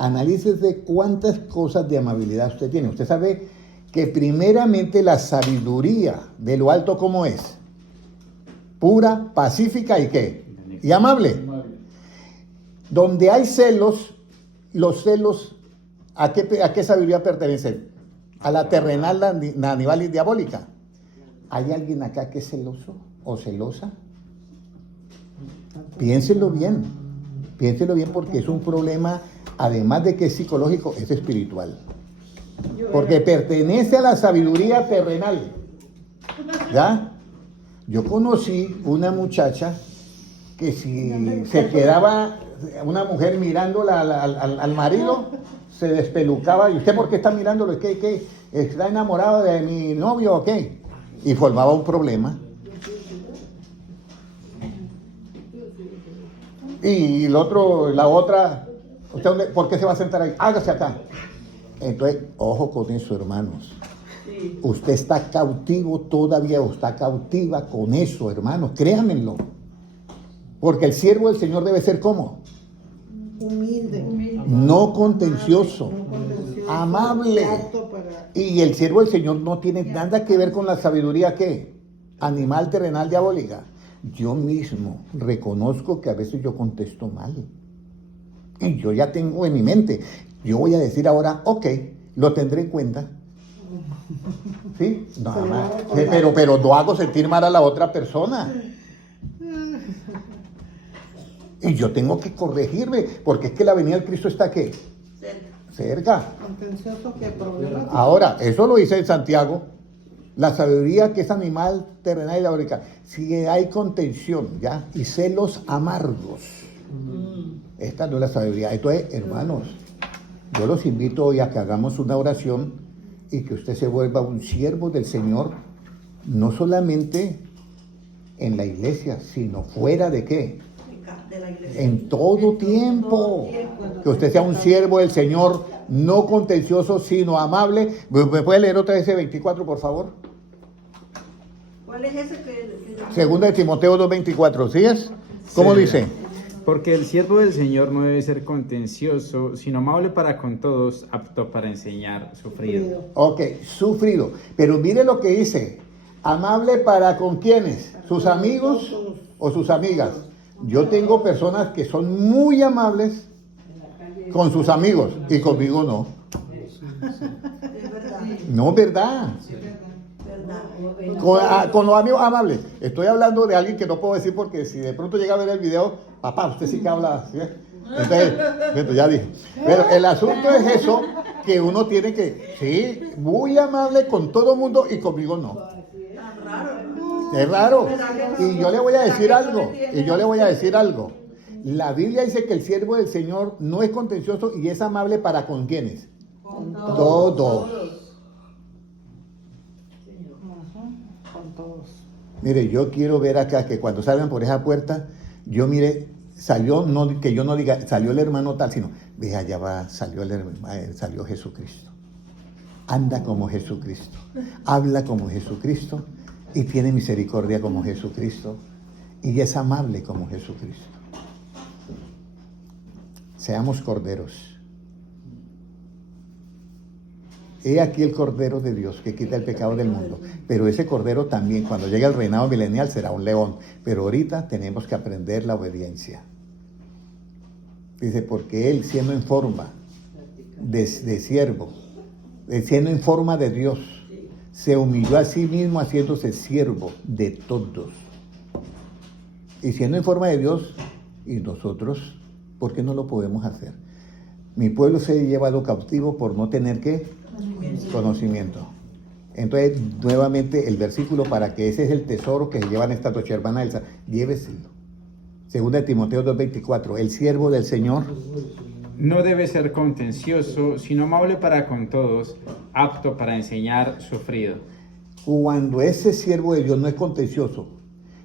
Analícense cuántas cosas de amabilidad usted tiene. Usted sabe que primeramente la sabiduría de lo alto, ¿cómo es? Pura, pacífica y ¿qué? Y amable. Donde hay celos, los celos, ¿a qué sabiduría pertenecen? A la terrenal, la animal y diabólica. ¿Hay alguien acá que es celoso o celosa? Piénsenlo bien porque es un problema, además de que es psicológico, es espiritual. Porque pertenece a la sabiduría terrenal. ¿Ya? Yo conocí una muchacha que si se quedaba una mujer mirándola al marido, se despelucaba. ¿Y usted por qué está mirándolo? ¿Qué? ¿Está enamorado de mi novio o qué? Y formaba un problema. Y la otra, ¿usted por qué se va a sentar ahí? Hágase acá. Entonces, ojo con eso, hermanos. Usted está cautivo todavía o está cautiva con eso, hermanos, créanmelo. Porque el siervo del Señor debe ser ¿cómo? Humilde. No contencioso, No contencioso, amable. apto para- Y el siervo del Señor no tiene nada que ver con la sabiduría ¿qué? Animal, terrenal, diabólica. Yo mismo reconozco que a veces yo contesto mal. Y yo ya tengo en mi mente. Yo voy a decir ahora, ok, lo tendré en cuenta. ¿Sí? Nada más. Pero no hago sentir mal a la otra persona. Y yo tengo que corregirme, porque es que la venida del Cristo está ¿qué? Cerca. Contencioso que problemático. Ahora, eso lo dice en Santiago. La sabiduría que es animal, terrenal y diabólica. Si hay contención, ¿ya? Y celos amargos. Esta no es la sabiduría. Entonces, hermanos, yo los invito hoy a que hagamos una oración y que usted se vuelva un siervo del Señor, no solamente en la iglesia, sino fuera de ¿qué? De la iglesia. En todo tiempo. Que usted sea un siervo del Señor, no contencioso, sino amable. ¿Me puede leer otra vez ese 24, por favor? ¿Cuál es ese que Segunda de Timoteo 2:24, ¿sí es? ¿Cómo Sí. dice? Porque el siervo del Señor no debe ser contencioso, sino amable para con todos, apto para enseñar, sufrido. Ok, sufrido. Pero mire lo que dice. Amable para con quiénes, sus amigos o sus amigas. Yo tengo personas que son muy amables con sus amigos y conmigo no. es verdad? No es verdad. Con los amigos amables. Estoy hablando de alguien que no puedo decir porque si de pronto llega a ver el video, papá, usted sí que habla así. Entonces, ya dije. Pero el asunto es eso, que uno tiene que, sí, muy amable con todo el mundo y conmigo no. Es raro. Y yo le voy a decir algo. La Biblia dice que el siervo del Señor no es contencioso y es amable para con quienes. Con Todos. Con todos. Mire, yo quiero ver acá que cuando salgan por esa puerta, yo mire, salió, no, que yo no diga, salió el hermano tal, sino, ve allá va, salió Jesucristo. Anda como Jesucristo, habla como Jesucristo y tiene misericordia como Jesucristo y es amable como Jesucristo. Seamos corderos. He aquí el Cordero de Dios que quita el pecado del mundo. Pero ese Cordero también, cuando llegue al reinado milenial, será un león. Pero ahorita tenemos que aprender la obediencia. Dice, porque Él, siendo en forma de siervo, siendo en forma de Dios, se humilló a sí mismo haciéndose siervo de todos. Y siendo en forma de Dios, y nosotros, ¿por qué no lo podemos hacer? Mi pueblo se ha llevado cautivo por no tener ¿qué? Conocimiento. Entonces, nuevamente el versículo para que ese es el tesoro que se llevan esta noche, hermana Elsa, lléveselo. Segunda de Timoteo 2:24, el siervo del Señor No debe ser contencioso, sino amable para con todos, apto para enseñar, sufrido. Cuando ese siervo de Dios no es contencioso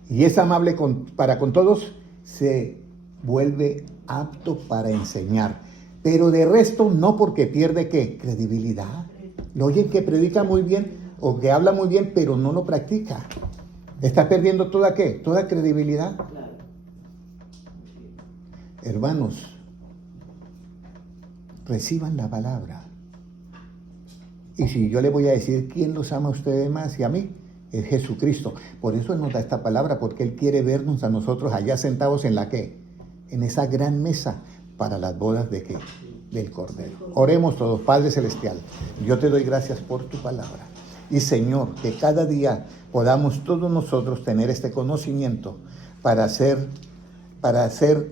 y es amable para con todos, se vuelve apto para enseñar. Pero de resto no, porque pierde ¿qué? Credibilidad. Lo oyen que predica muy bien o que habla muy bien, pero no lo practica. Está perdiendo toda ¿qué? Toda credibilidad. Hermanos, reciban la palabra. Y si yo le voy a decir quién los ama a ustedes más y a mí, es Jesucristo. Por eso Él nos da esta palabra, porque Él quiere vernos a nosotros allá sentados en la ¿qué? En esa gran mesa para las bodas de ¿qué? Del Cordero. Oremos todos. Padre Celestial, yo te doy gracias por tu palabra. Y Señor, que cada día podamos todos nosotros tener este conocimiento para ser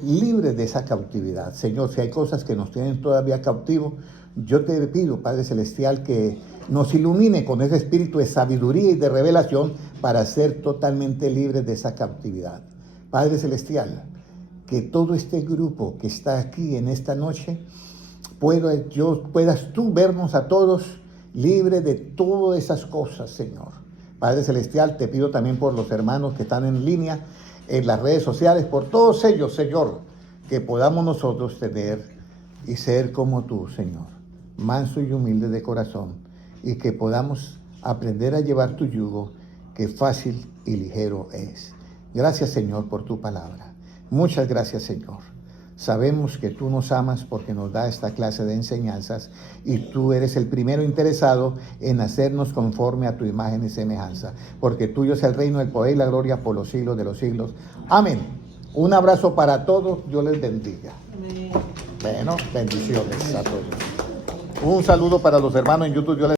libres de esa cautividad. Señor, si hay cosas que nos tienen todavía cautivos, yo te pido, Padre Celestial, que nos ilumine con ese espíritu de sabiduría y de revelación para ser totalmente libres de esa cautividad. Padre Celestial, que todo este grupo que está aquí en esta noche, puedas tú vernos a todos libres de todas esas cosas, Señor. Padre Celestial, te pido también por los hermanos que están en línea, en las redes sociales, por todos ellos, Señor, que podamos nosotros tener y ser como tú, Señor, manso y humilde de corazón, y que podamos aprender a llevar tu yugo, que fácil y ligero es. Gracias, Señor, por tu palabra. Muchas gracias, Señor. Sabemos que tú nos amas porque nos da esta clase de enseñanzas y tú eres el primero interesado en hacernos conforme a tu imagen y semejanza, porque tuyo es el reino, el poder y la gloria por los siglos de los siglos. Amén. Un abrazo para todos. Dios les bendiga. Amén. Bueno, bendiciones a todos. Un saludo para los hermanos en YouTube. Dios les